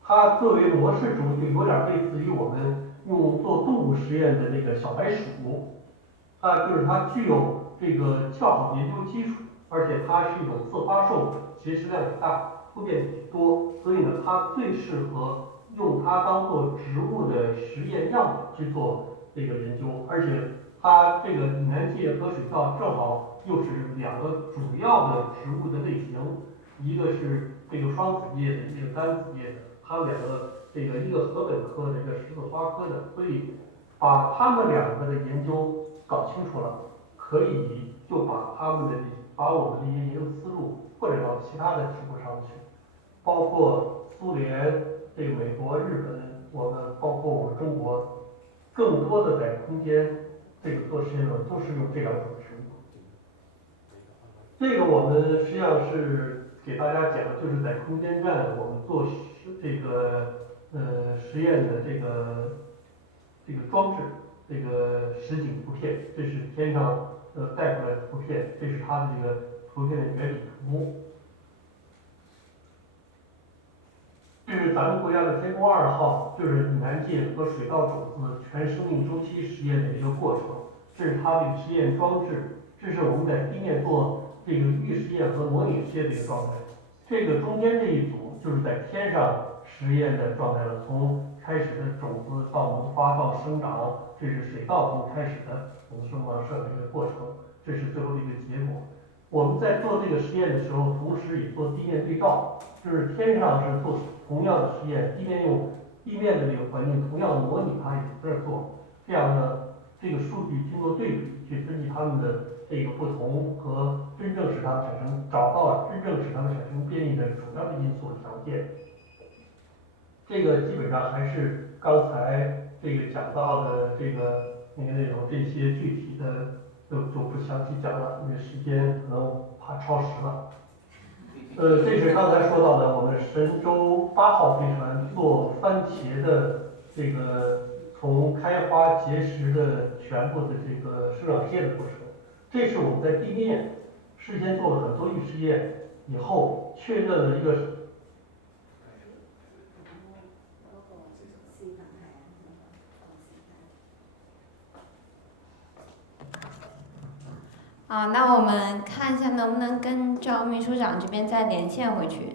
它作为模式植物，就有点类似于我们用做动物实验的那个小白鼠。它具有这个较好的研究基础，而且它是一种自发授，结实量也大，突变体多，所以呢，它最适合用它当做植物的实验样本去做这个研究，而且它这个拟南芥和水稻正好又是2个主要的植物的类型，一个是这个双子叶的，一个单子叶的，它们2个这个一个禾本科的，一个十字花科的，所以把它们2个的研究搞清楚了，可以就把我们的一些研究思路扩展到其他的植物上去，包括苏联、这个美国、日本，包括我们中国，更多的在空间这个做实验的都是用这2种植物。这个我们实际上是给大家讲的，就是在空间站我们做实验的这个装置，这个实景图片，这是天上带出来的图片，这是它的这个图片的原理图。这是咱们国家的天宫2号，就是拟南芥和水稻种子全生命周期实验的一个过程。这是它的实验装置，这是我们在地面做这个预实验和模拟实验的一个状态。这个中间这一组就是在天上实验的状态了，从开始的种子到萌发到生长，这是水稻从开始的从生到盛的一个过程，这是最后的一个结果。我们在做这个实验的时候，同时也做地面对照，就是天上是做同样的实验，地面用地面的这个环境同样的模拟它也在这做，这样呢，这个数据经过对比，去分析它们的这个不同和真正使它们找到真正使它们产生变异的主要的因素条件。这个基本上还是刚才这个讲到的这个内容，这些具体的就不详细讲了，因为时间可能怕超时了。这是刚才说到的我们神舟8号飞船做番茄的这个从开花结实的全部的这个生长实验的过程。这是我们在地面事先做了很多预实验以后确认了一个。那我们看一下能不能跟赵秘书长这边再连线回去。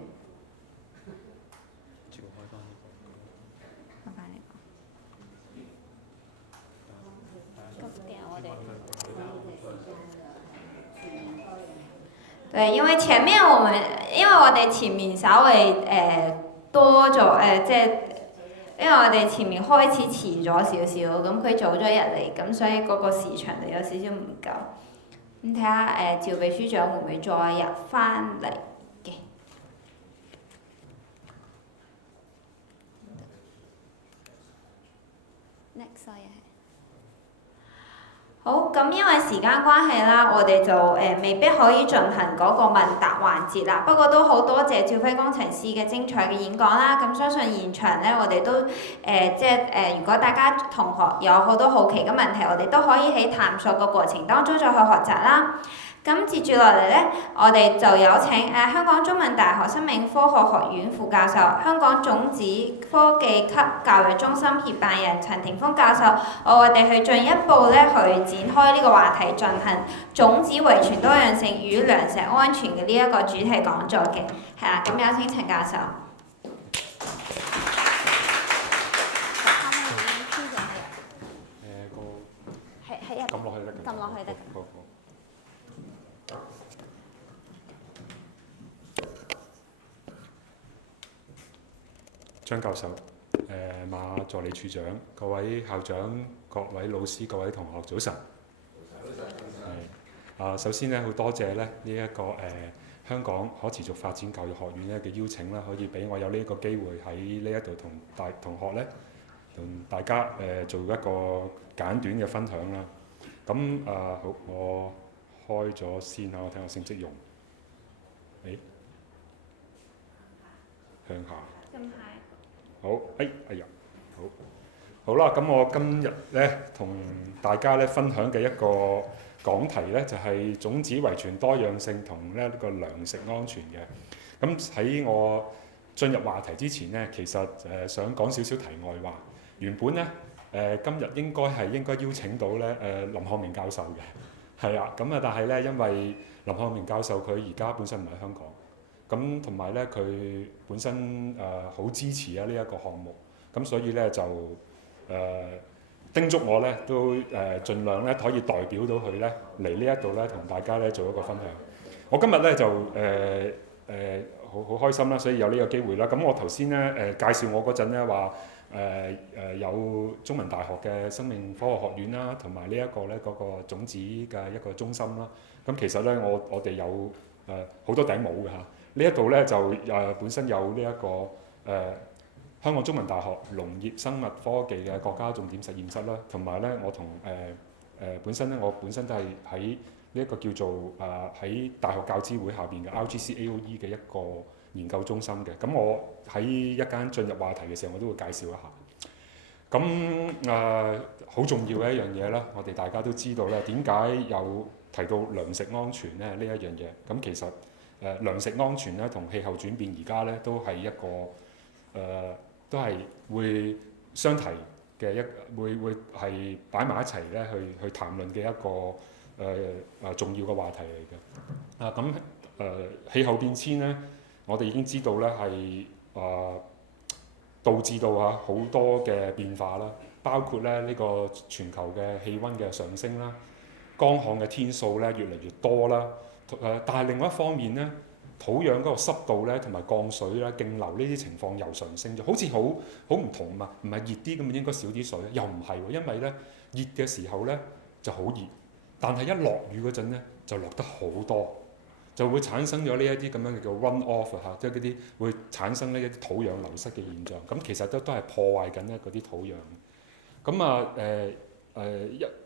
對，因為我哋前面稍微多咗因為我哋前面開始遲咗少少，咁佢早咗入嚟，咁所以嗰個時長就有少少唔夠。咁睇下趙秘書長會唔會再入翻嚟嘅？所以係。好，咁因為時間關係啦，我哋就未必可以進行嗰個問答環節啦。不過都好多謝趙輝工程師嘅精彩嘅演講啦。咁相信現場咧，我哋都如果大家同學有好多好奇嘅問題，我哋都可以喺探索個過程當中再去學習啦。咁接住落嚟咧，我哋就有請香港中文大學生命科學學院副教授、香港種子科技級教育中心協辦人陳霆鋒教授，我哋去進一步咧去展開呢個話題，進行種子遺傳多樣性與糧食安全嘅呢一個主題講座嘅。係啦，咁有請陳教授。撳落去得㗎。撳落去得㗎。好。張教授、馬助理處長、各位校長、各位老師、各位同學，早晨。首先咧，好多謝咧呢一個香港可持續發展教育學院咧嘅邀請啦，可以俾我有呢個機會喺呢一度同同學咧，同大家做一個簡短嘅分享啦。咁好，我開咗先嚇，我睇下識唔識用。向下。好，哎呀，好啦，咁我今日咧同大家咧分享嘅一個講題咧，就係種子遺傳多樣性同呢個糧食安全嘅。咁喺我進入話題之前咧，其實想講少少題外話。原本咧今日應該邀請到咧林漢明教授嘅，係啊，咁啊，但係咧因為林漢明教授佢而家本身唔喺香港。咁同埋咧，佢本身好支持啊呢一個項目，咁所以咧就叮囑我咧都盡量咧可以代表到佢咧嚟呢一度咧同大家咧做一個分享。我今日咧就好開心啦，所以有呢個機會啦。咁我頭先咧介紹我嗰陣咧話有中文大學嘅生命科學學院啦，同埋呢一個咧嗰個種子嘅一個中心啦。咁其實咧我哋有好多頂帽嘅嚇。呢一度咧就本身有呢一個香港中文大學農業生物科技嘅國家重點實驗室啦，同埋咧我同本身都係喺呢一個叫做喺大學教資會下邊嘅 RGCAOE 嘅一個研究中心嘅。咁我喺一間進入話題嘅時候，我都會介紹一下。咁好重要嘅一樣嘢啦，我哋大家都知道咧，點解有提到糧食安全咧呢一樣嘢？咁其實糧食安全咧同氣候轉變而家咧都係一個都係會相提嘅會係擺埋一齊咧去談論嘅一個重要嘅話題嚟嘅。咁氣候變遷咧，我哋已經知道咧係導致到好多嘅變化啦，包括咧呢個全球嘅氣温嘅上升啦，乾旱嘅天數咧越嚟越多啦。但係另外一方面咧，土壤嗰個濕度咧同埋降水咧、徑流呢啲情況又上升咗，好似好唔同嘛。唔係熱啲咁應該少啲水，又唔係喎，因為咧熱嘅時候咧就好熱，但係一落雨嗰陣咧就落得好多，就會產生咗呢一啲咁樣嘅叫 run off 嚇，即係嗰啲會產生呢一啲土壤流失嘅現象。咁其實都係破壞緊咧嗰啲土壤。咁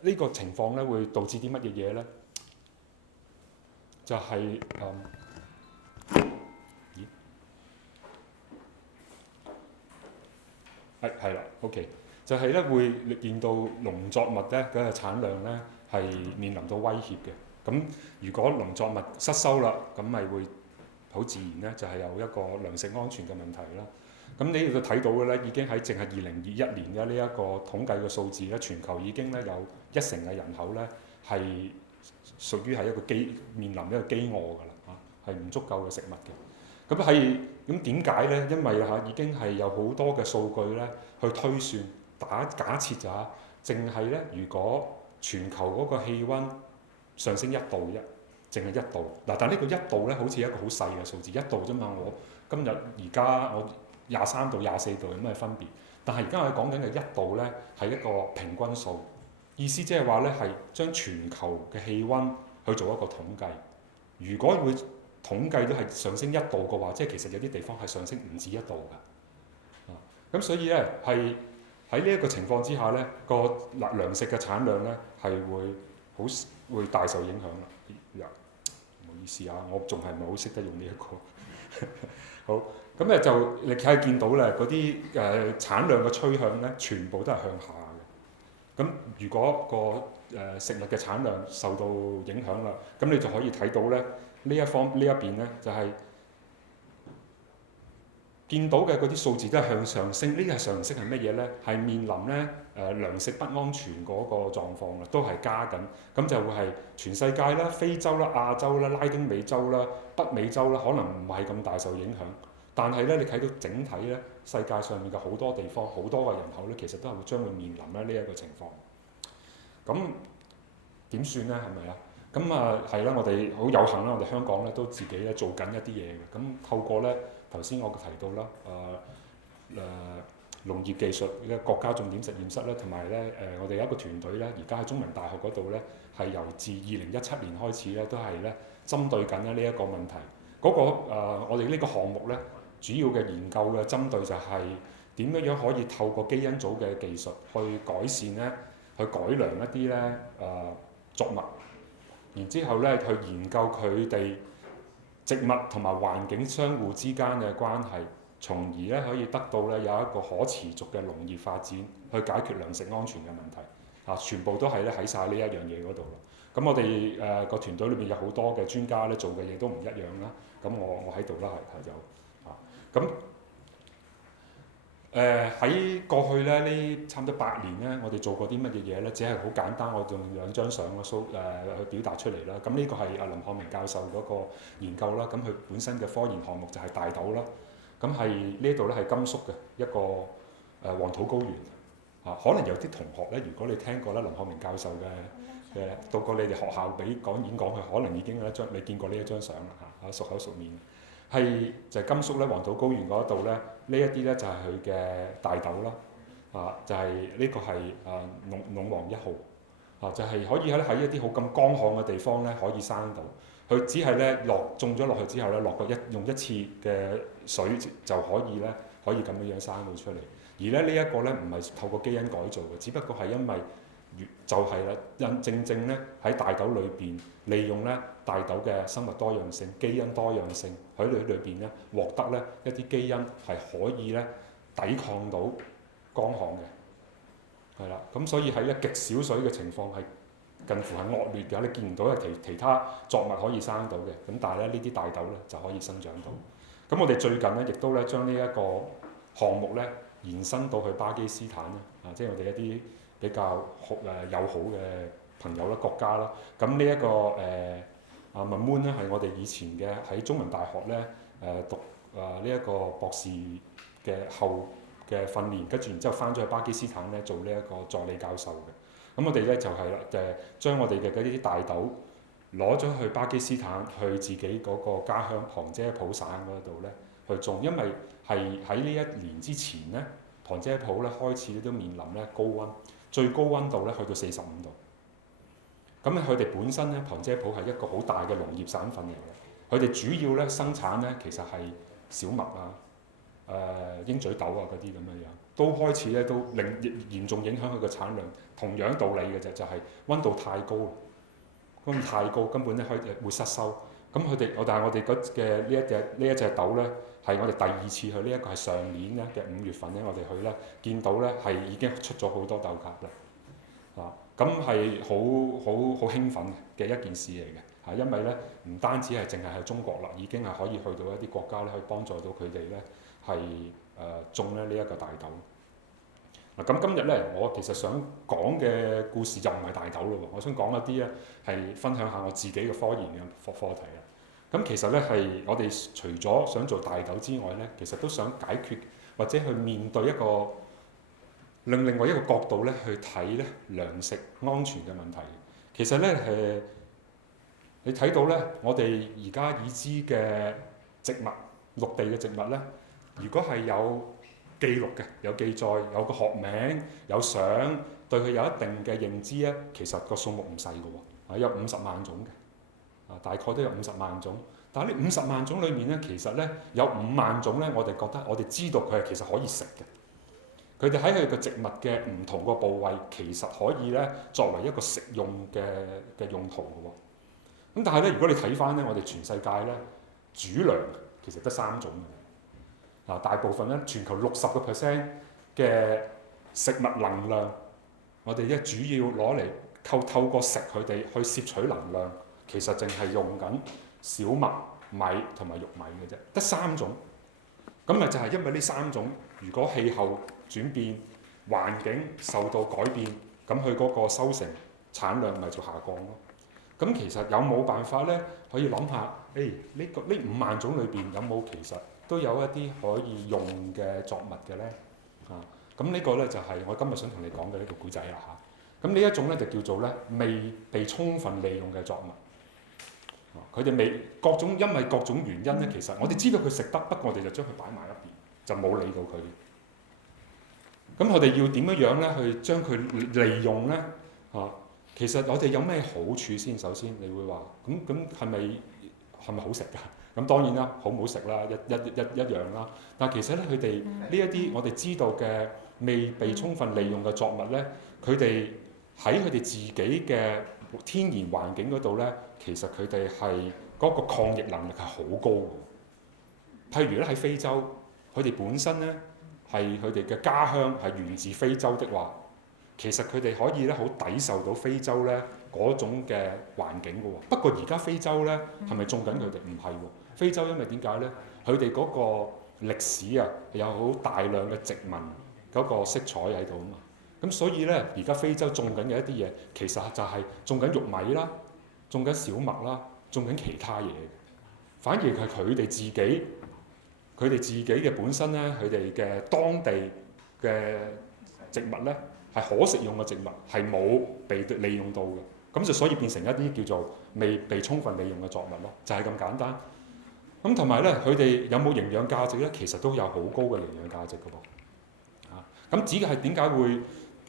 呢個情況咧會導致啲乜嘢嘢咧？就係係啦 ，OK， 就係咧會見到農作物咧嗰個產量咧係面臨到威脅嘅。咁如果農作物失收啦，咁咪會好自然咧就係有一個糧食安全嘅問題啦。咁你哋睇到嘅咧已經喺淨係2021年嘅呢一個統計嘅數字咧，全球已經咧有1成嘅人口咧係屬於係一個面臨一個飢餓㗎啦，係唔足夠嘅食物嘅。咁點解咧？因為已經係有好多嘅數據咧去推算，假設淨係咧如果全球嗰個氣温上升1度淨係1度嗱，但呢個1度咧好似一個好細嘅數字，1度啫嘛。我今日而家我23度、24度有咩分別？但係而家我哋講緊嘅1度咧係一個平均數，意思即係話咧係將全球嘅氣温去做一個統計。如果會統計都係上升1度嘅話，即係其實有啲地方係上升唔止1度㗎。咁所以咧係喺呢一個情況之下咧，個糧食嘅產量咧係會大受影響啦。唔好意思啊，我仲係唔係好識得用呢一個。好，咁咧就你睇見到咧嗰啲產量嘅趨向咧，全部都係向下嘅。咁如果個食物嘅產量受到影響啦，咁你就可以睇到咧呢一邊咧就係、見到嘅嗰啲數字都係向上升。呢個上升係乜嘢咧？係面臨咧糧食不安全嗰個狀況啦，都係加緊。咁就會係全世界啦、非洲啦、亞洲啦、拉丁美洲啦、北美洲啦，可能唔係咁大受影響。但係咧，你睇到整體咧，世界上面嘅好多地方、好多嘅人口咧，其實都係將會面臨咧呢一個情況。咁點算咧？係咪啊？咁啊係啦，我哋好有幸啦，我哋香港咧都自己咧做緊一啲嘢嘅。咁透過咧頭先我提到啦，農業技術嘅國家重點實驗室咧，同埋咧我哋有一個團隊咧，而家喺中文大學嗰度咧，係由自2017年開始咧，都係咧針對緊咧呢一個問題。我哋呢個項目咧，主要嘅研究嘅針對就係點樣可以透過基因組嘅技術去改善咧，去改良一啲咧作物，然之後咧去研究佢哋植物同埋環境相互之間嘅關係，從而咧可以得到咧有一個可持續嘅農業發展，去解決糧食安全嘅問題。全部都係咧喺晒呢一樣嘢嗰度啦。咁我哋個團隊裏邊有好多嘅專家咧，做嘅嘢都唔一樣啦。咁我喺度啦，係有咁喺過去咧呢差唔多8年咧，我哋做過啲乜嘢嘢咧？只係好簡單，我用2張相去表達出嚟啦。咁呢個係阿林漢明教授嗰個研究啦。咁佢本身嘅科研項目就係大豆啦。咁係呢度咧係甘肅嘅一個黃土高原。可能有啲同學咧，如果你聽過咧林漢明教授嘅到過你哋學校俾講演講，佢可能已經有一張你見過呢一張相啦嚇，熟口熟面。係就係甘肅咧黃土高原嗰度咧，呢一啲咧就係佢嘅大豆啦，就係呢個係隴黃1號，就係可以喺一啲好咁乾旱嘅地方咧可以生到。佢只係咧種咗落去之後咧，用一次嘅水就可以咁樣生到出嚟。而咧呢一個咧唔係透過基因改造嘅，只不過係因為就係啦，正咧喺大豆裏邊利用咧大豆嘅生物多樣性、基因多樣性喺裏邊咧獲得咧一啲基因係可以咧抵抗到乾旱嘅，係啦。咁所以喺咧極少水嘅情況係近乎係惡劣嘅，你見唔到其他作物可以生到嘅。咁但係咧呢啲大豆咧就可以生長到。咁我哋最近咧亦都咧將呢一個項目咧延伸到去巴基斯坦啦，即係我哋一啲比較友好嘅朋友啦、國家啦。咁呢一個Mamoon 咧係我哋以前嘅喺中文大學咧讀呢一個博士嘅後嘅訓練，跟住然之後翻咗去巴基斯坦咧做呢一個助理教授嘅。咁我哋咧就係啦，將我哋嘅嗰啲大豆攞咗去巴基斯坦，去自己嗰個家鄉旁遮普省嗰度咧去種，因為係喺呢一年之前咧，旁遮普咧開始都面臨咧高溫，最高溫度咧去到45度。咁佢哋本身咧旁遮普係一個好大嘅農業省份嚟嘅，佢哋主要咧生產咧其實係小麥啊、鷹嘴豆啊嗰啲咁嘅樣，都開始咧都嚴重影響佢嘅產量。同樣道理嘅啫，就係溫度太高，溫度太高根本咧會失收。咁但係我哋嘅呢一隻豆咧，係我哋第2次去，呢一個係上年咧嘅5月份咧，我哋去咧見到咧係已經出咗好多豆莢啦，咁係好興奮嘅一件事嚟嘅，因為咧唔單止係淨係喺中國啦，已經係可以去到一啲國家咧，可以幫助到佢哋咧係種咧呢一個大豆。咁今日咧，我其實想講嘅故事就唔係大豆咯喎，我想講一啲咧係分享下我自己嘅科研嘅課題啊。咁其實咧係我哋除咗想做大豆之外咧，其實都想解決或者去面對一個另外一個角度咧去睇咧糧食安全嘅問題。其實咧你睇到咧，我哋而家已知嘅植物，陸地嘅植物咧，如果係有記錄嘅，有記載，有個學名，有相，對佢有一定嘅認知咧，其實個數目唔細嘅喎，有50萬種嘅，大概都有50萬種。但係呢50萬種裏面咧，其實咧有5萬種咧，我哋覺得我哋知道佢係其實可以食嘅。佢哋喺佢個植物嘅唔同個部位，其實可以咧作為一個食用嘅用途嘅喎。咁但係咧，如果你睇翻咧，我哋全世界咧主糧其實得3種嘅。大部分咧全球60% 嘅食物能量，我哋咧主要攞嚟透過食佢哋去攝取能量，其實淨係用緊小麥、米同埋玉米嘅啫，得3種。咁咪就係因為呢3種，如果氣候轉變、環境受到改變，咁佢嗰個收成產量咪就下降咯。咁其實有冇辦法咧，可以諗下，呢5萬種裏邊有冇其實都有一啲可以用嘅作物嘅咧？咁呢個咧就係我今日想同你講嘅呢個古仔啦嚇。咁呢一種咧就叫做咧未被充分利用嘅作物。佢哋因為各種原因咧，其實我哋知道佢食得，不過我哋就將佢擺埋一邊，就冇理到佢。咁我哋要點樣咧去將佢利用咧？其實我哋有咩好處先？首先你會話咁係咪好食㗎？咁當然啦，好唔好食啦，一樣啦。但係其實咧，佢哋呢一啲我哋知道嘅未被充分利用嘅作物咧，佢哋喺佢哋自己嘅天然環境嗰度咧，其實佢哋係嗰個抗逆能力係好高嘅。譬如咧喺非洲，佢哋本身咧係佢哋嘅家鄉係源自非洲的話，其實佢哋可以咧好抵受到非洲咧嗰種嘅環境嘅喎。不過而家非洲咧係咪種緊佢哋？唔係喎。非洲因為點解咧？佢哋嗰個歷史啊有好大量嘅殖民嗰個色彩喺度啊嘛。咁所以咧，而家非洲種緊嘅一啲嘢，其實就係種緊玉米啦，種緊小麥啦，種緊其他嘢。反而係佢哋自己嘅本身咧，佢哋嘅當地嘅植物咧係可食用嘅植物，係冇被利用到嘅。咁就所以變成一啲叫做未被充分利用嘅作物咯，就係咁簡單。咁同埋咧，佢哋有冇營養價值咧？其實都有好高嘅營養價值嘅噃。咁只係點解會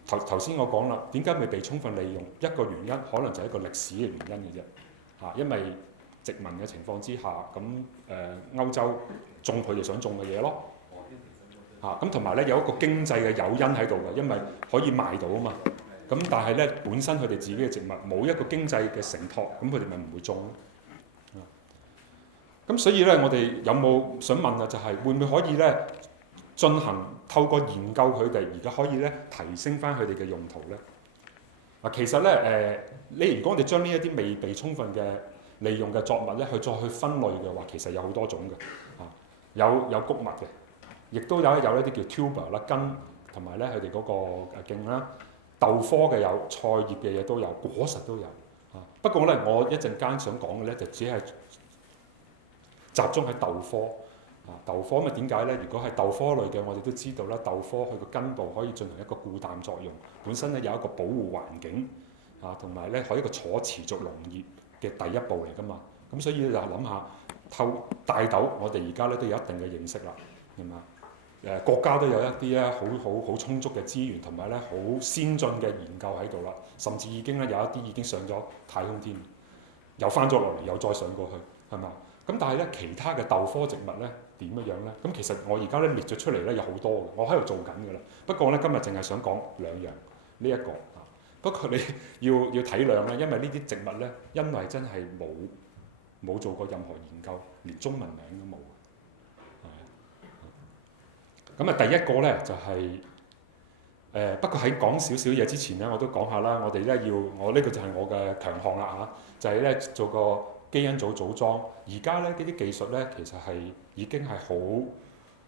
頭先我講啦？點解未被充分利用？一個原因可能就係一個歷史嘅原因嘅啫。因為殖民嘅情況之下，咁歐洲種佢哋想種嘅嘢咯。咁同埋咧有一個經濟嘅誘因喺度嘅，因為可以賣到啊嘛。咁但係咧本身佢哋自己嘅植物冇一個經濟嘅承托，咁佢哋咪唔會種咯。咁所以咧，我哋有冇想問啊？就係會唔會可以咧進行透過研究佢哋，而家可以咧提升翻佢哋嘅用途咧？其實咧如果我哋將呢一啲未被充分嘅利用嘅作物咧，再去分類嘅話，其實有好多種嘅。有穀物嘅，亦都有一啲叫 tuber 啦，根同埋咧佢哋嗰個莖啦，豆科嘅有，菜葉嘅嘢都有，果實都有。不過咧，我一陣間想講嘅咧，就只係集中喺豆科。豆科咪點解咧？如果係豆科類嘅，我哋都知道啦，豆科佢個根部可以進行一個固氮作用，本身咧有一個保護環境同埋咧可以一個可持續農業嘅第一步嚟㗎嘛。咁所以就諗下大豆，我哋而家咧都有一定嘅認識啦，係嘛？國家都有一啲咧好充足嘅資源，同埋咧好先進嘅研究喺度啦，甚至已經咧有一啲已經上咗太空添，又翻咗落嚟，又再上過去，係嘛？咁但係咧其他嘅豆科植物咧點樣咧？咁其實我而家咧列咗出嚟咧有好多嘅，我喺度做緊㗎啦。不過咧今日淨係想講2樣呢一個。不過你要體諒咧，因為呢啲植物咧，因為真係冇做過任何研究，連中文名都冇。咁第一個咧就係不過喺講少少嘢之前咧，我都講下啦。我哋咧我呢個就係我嘅強項啦就係咧做個基因組組裝。而家咧呢啲技術咧其實係已經係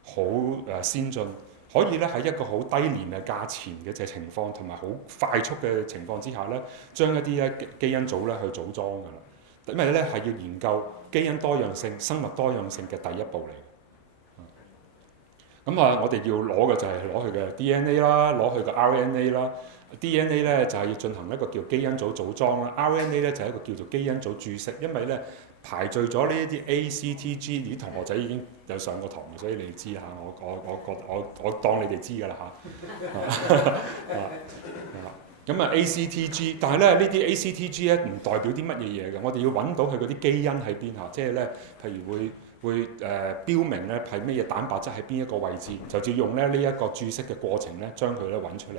好先進，可以咧喺一個好低廉嘅價錢嘅情況，同埋好快速嘅情況之下咧，將一啲咧基因組咧去組裝㗎啦。因為咧係要研究基因多樣性、生物多樣性嘅第一步嚟。我哋要攞嘅就係攞佢嘅 DNA 啦，攞佢嘅 RNA 啦。DNA 咧就係要進行一個叫基因組組裝啦 ，RNA 咧就係一個叫做基因組注釋。因為咧排序咗呢一啲 ACTG，啲同學仔已經有上過堂，所以你知嚇。我當你哋知㗎啦嚇。咁ACTG， 但係咧呢啲 ACTG 咧唔代表啲乜嘢嘢嘅。我哋要揾到佢嗰啲基因喺邊嚇，即係咧譬如會標明咧係咩嘢蛋白質喺邊一個位置，就照用咧呢一個注釋嘅過程咧將佢咧揾出嚟。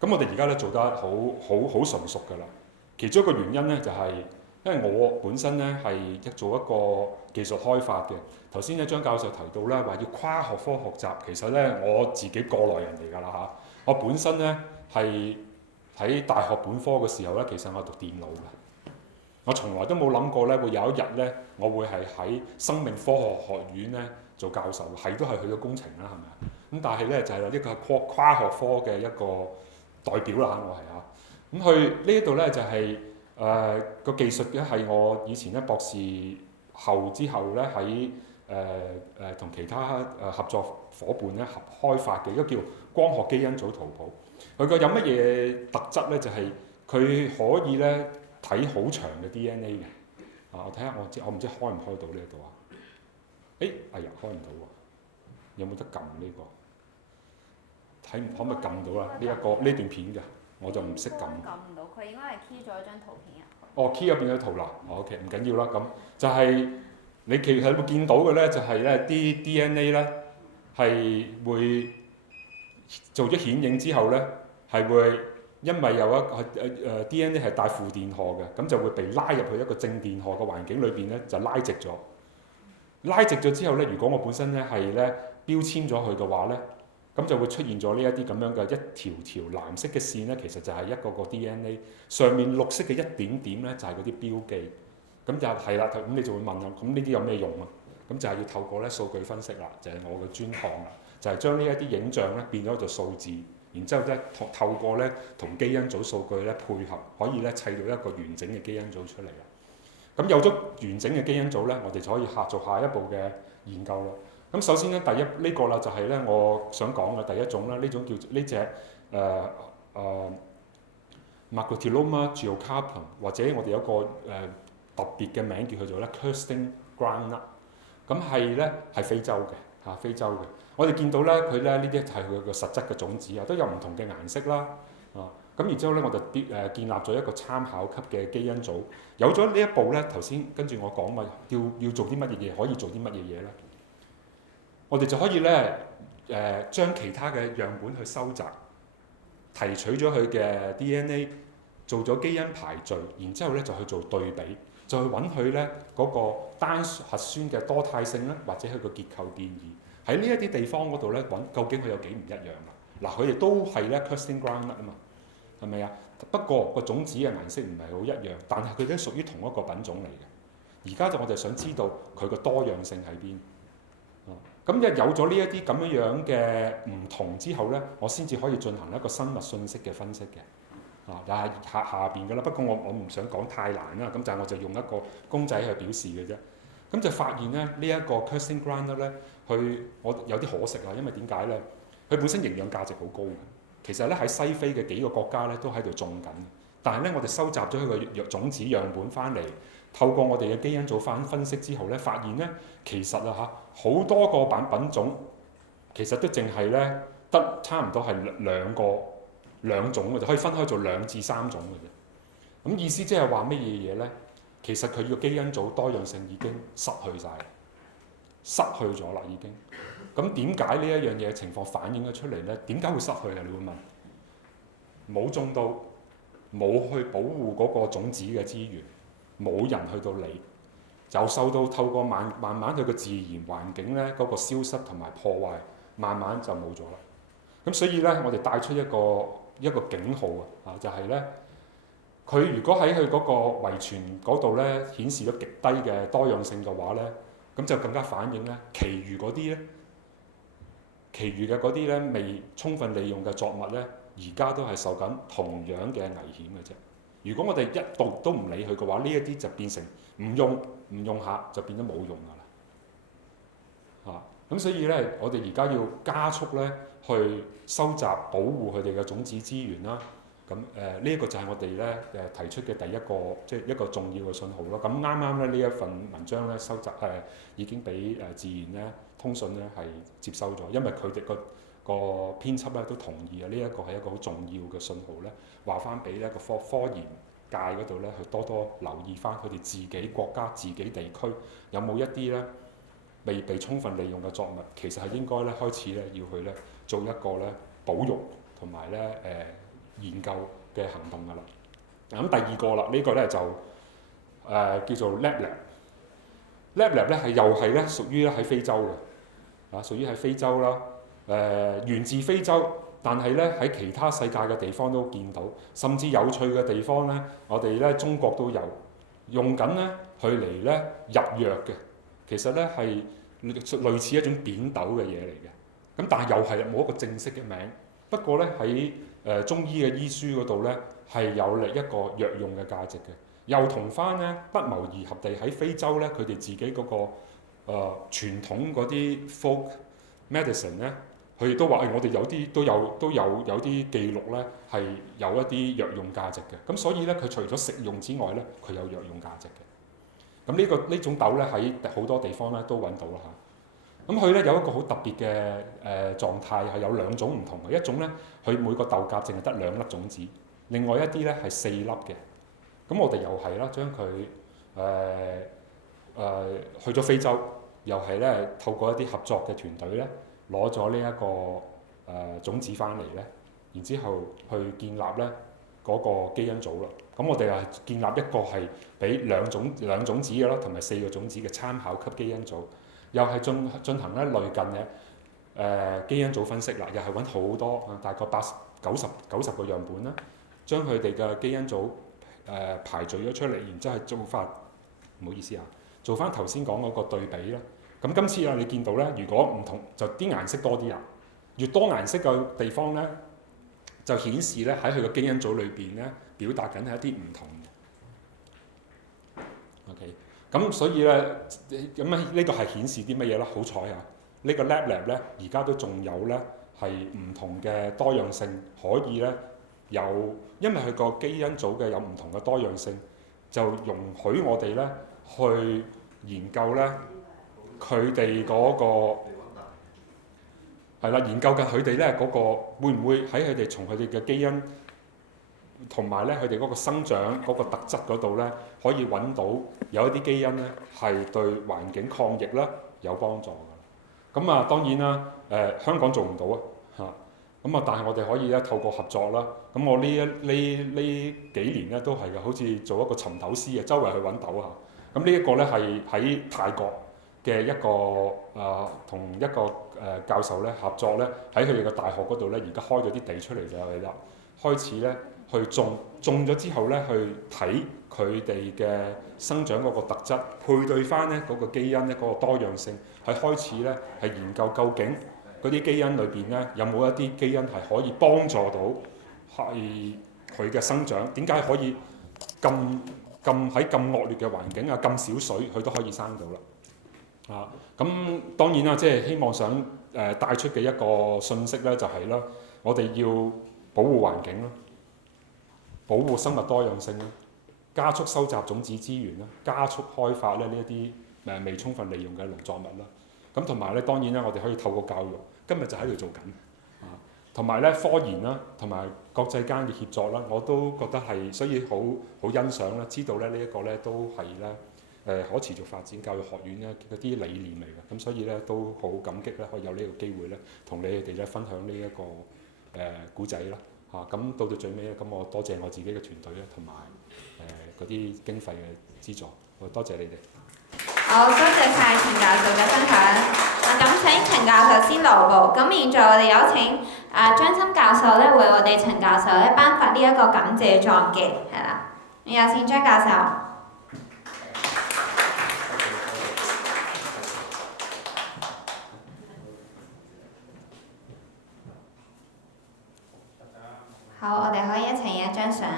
咁我哋而家咧做得好純熟㗎啦。其中一個原因咧就係、因為我本身咧係做一個技術開發嘅。頭先咧張教授提到咧話要跨學科學習，其實咧我自己過來人嚟㗎啦嚇。我本身咧係喺大學本科嘅時候咧，其實我係讀電腦嘅。我從來都冇諗過咧會有一日咧，我會係喺生命科學學院咧做教授，係都係去咗工程啦，係咪啊？咁但係咧就係呢個跨學科嘅一個代表啦，我係啊。咁去呢一度咧就係個技術咧係我以前咧博士後之後咧喺同其他合作伙伴咧合開發嘅一個叫光學基因組圖譜。佢個有乜嘢特質咧？就係、佢可以咧睇好長嘅 DNA 嘅。我睇下我唔知開唔開到呢一度啊？哎呀開唔到喎！有冇得撳呢個？可唔可以撳到啊？呢段片嘅我就唔識撳。撳唔到，佢應該係 key 咗一張圖片入。哦 key 入邊有圖啦。OK 唔緊要啦。咁就係、你其實會見到嘅咧，就係咧啲 DNA 咧係會做咗顯影之後咧，係會因為有一個DNA 係帶負電荷嘅，咁就會被拉入去一個正電荷嘅環境裏邊咧，就拉直咗。拉直咗之後咧，如果我本身咧係咧標籤咗佢嘅話咧，咁就會出現咗呢一啲咁樣嘅一條條藍色嘅線咧，其實就係一個 DNA， 上面綠色嘅一點點咧就係嗰啲標記。咁就係啦，咁你就會問啦，咁呢啲有咩用啊？咁就係要透過咧數據分析啦，就係我嘅專項啦，就係將呢一啲影像咧變咗做數字，然之後咧透過咧同基因組數據咧配合，可以咧砌到一個完整嘅基因組出嚟啦。咁有咗完整嘅基因組咧，我哋就可以做下一步嘅研究啦。咁首先咧，第一呢個啦就係咧我想講嘅第一種啦，呢種叫呢隻Microtilloma geocarpum， 或者我哋有一個特別嘅名叫佢做咧 Kirsting groundnut， 咁係咧係非洲嘅嚇，非洲嘅。我哋見到咧佢咧呢啲係佢個實質嘅種子啊，都有唔同嘅顏色啦啊。咁然之後咧我就建立咗一個參考級嘅基因組。有咗呢一步咧，頭先跟住我講嘛，要做啲乜嘢嘢，可以做啲乜嘢嘢咧？我哋就可以咧將其他嘅樣本去收集，提取咗佢嘅 DNA， 做咗基因排序，然之後咧就去做對比。就去揾佢咧嗰個單核酸嘅多態性啦，或者佢個結構變異喺呢一啲地方嗰度咧揾，究竟佢有幾唔一樣啦？嗱，佢哋都係咧 Kirsting groundnut 啊嘛，係咪啊？不過個種子嘅顏色唔係好一樣，但係佢哋都屬於同一個品種嚟嘅。而家我哋想知道佢個多樣性喺邊。咁一有咗呢一啲咁樣嘅唔同之後咧，我先至可以進行一個生物信息嘅分析嘅。又係下邊㗎啦，不過我唔想講太難啦，咁就係我就用一個公仔去表示嘅啫。咁就發現咧呢一個 Kirsting groundnut咧，我有啲可惜啦，因為點解咧？佢本身營養價值好高嘅，其實咧喺西非嘅幾個國家咧都喺度種緊，但係咧我哋收集咗佢個種子樣本翻嚟，透過我哋嘅基因組分析之後咧，發現咧其實啊好多個品種其實都淨係咧得差唔多係兩種嘅，就可以分開做2至3種嘅啫。咁意思即係話咩嘢嘢咧？其實佢個基因組多樣性已經失去晒，失去咗啦已經。咁點解呢一樣嘢情況反映咗出嚟咧？點解會失去啊？你會問？冇種到，冇去保護嗰個種子嘅資源，冇人去到理，就受到透過慢慢佢個自然環境咧嗰個消失同埋破壞，慢慢就冇咗啦。咁所以咧，我哋帶出一個警號啊！就係咧，佢如果喺佢嗰個遺傳嗰度咧顯示咗極低嘅多樣性嘅話咧，咁就更加反映咧，其餘嘅嗰啲咧未充分利用嘅作物咧，而家都係受緊同樣嘅危險嘅啫。如果我哋一度都唔理佢嘅話，呢一啲就變成唔用下就變咗冇用㗎啦。咁所以咧，我哋而家要加速咧去收集保護佢哋嘅種子資源啦。咁呢一個就係我哋咧提出嘅第一個即係一個重要嘅信號咯。咁啱啱咧呢一份文章咧收集已經俾自然咧通訊咧係接收咗，因為佢哋個編輯咧都同意啊，呢一個係一個好重要嘅信號咧，話翻俾一個科研界嗰度咧去多多留意翻佢哋自己國家自己地區有冇一啲咧未被充分利用嘅作物，其實係應該咧開始咧要去咧做一個咧保育同埋咧研究嘅行動㗎啦。咁第二個啦，呢個咧就叫做 LabLab 咧係又係咧屬於咧喺非洲嘅，屬於喺非洲啦，源自非洲，但係咧喺其他世界嘅地方都見到，甚至有趣嘅地方咧，我哋咧中國都有用緊咧去嚟咧入藥嘅，其實咧係類似一種扁豆嘅嘢嚟嘅，咁但係又係冇一個正式嘅名，不過咧喺中醫嘅醫書嗰度咧係有一個藥用嘅價值嘅。又同翻咧不謀而合地喺非洲咧，佢哋自己嗰個傳統嗰啲 folk medicine 咧，佢哋都話我哋有啲都有啲記錄咧係有一啲藥用價值嘅。咁所以咧佢除咗食用之外咧，佢有藥用價值嘅。咁呢種豆咧喺好多地方咧都揾到啦嚇。咁佢咧有一個好特別嘅狀態，係有兩種唔同嘅。一種咧佢每個豆莢淨係得2粒種子，另外一啲咧係4粒嘅。咁我哋又係啦，將佢去咗非洲，又係咧透過一啲合作嘅團隊咧，攞咗呢一個種子翻嚟咧，然之後去建立咧嗰個基因組啦。咁我哋係建立一個係俾兩種子嘅啦，同埋4個種子嘅參考級基因組，又係進行咧類近嘅基因組分析啦，又係揾好多大概90個樣本啦，將佢哋嘅基因組排序咗出嚟，然之後做翻，唔好意思啊，做翻頭先講嗰個對比啦。咁今次啊，你見到咧，如果唔同就啲顏色多啲啊，越多顏色嘅地方咧，就顯示咧喺佢個基因組裏邊咧，表達緊係一啲唔同嘅。OK， 咁所以咧，咁呢個係顯示啲乜嘢咧？好彩啊，呢個 LabLab 咧，而家都仲有咧係唔同嘅多樣性，可以咧。因為佢個基因組嘅有唔同嘅多樣性，就容許我哋咧去研究咧佢哋嗰個係啦，研究緊佢哋咧嗰個會唔會喺佢哋從佢哋嘅基因同埋咧佢哋嗰個生長嗰個特質嗰度咧，可以揾到有一啲基因咧係對環境抗疫啦有幫助㗎。咁啊當然啦，香港做唔到啊嚇。咁啊，但係我哋可以咧透過合作啦。咁我呢幾年咧都係嘅，好似做一個尋豆師啊，周圍去揾豆啊。咁呢一個咧係喺泰國嘅一個同一個教授咧合作咧，喺佢哋嘅大學嗰度咧，而家開咗啲地出嚟就係啦，開始咧去種咗之後咧，去睇佢哋嘅生長嗰個特質，配對翻咧嗰個基因咧嗰個多樣性，係開始咧係研究究竟嗰啲基因裏邊咧有冇一啲基因係可以幫助到係佢嘅生長？點解可以咁喺咁惡劣嘅環境啊，咁少水佢都可以生到啦？咁當然啦，即係希望想帶出嘅一個信息咧，就係啦，我哋要保護環境啦，保護生物多樣性啦，加速收集種子資源啦，加速開發咧呢一啲未充分利用嘅農作物啦。咁同埋咧，當然咧，我哋可以透過教育，今日就喺度做緊，同埋咧科研啦，同埋國際間嘅協作啦，我都覺得係，所以好欣賞啦，知道咧呢一個咧都係咧可持續發展教育學院咧嗰啲理念嚟嘅，咁所以咧都好感激咧，可以有呢個機會咧，同你哋咧分享呢一個古仔啦，咁到最尾咧，咁我多謝我自己嘅團隊咧，同埋嗰啲經費嘅資助，多謝你哋。好，多謝晒陳教授嘅分享。咁請陳教授先勞步。咁現在我哋有請張森教授咧，為我哋陳教授咧頒發呢一個感謝狀嘅，係啦。有請張教授。好，我哋可以一齊影一張相。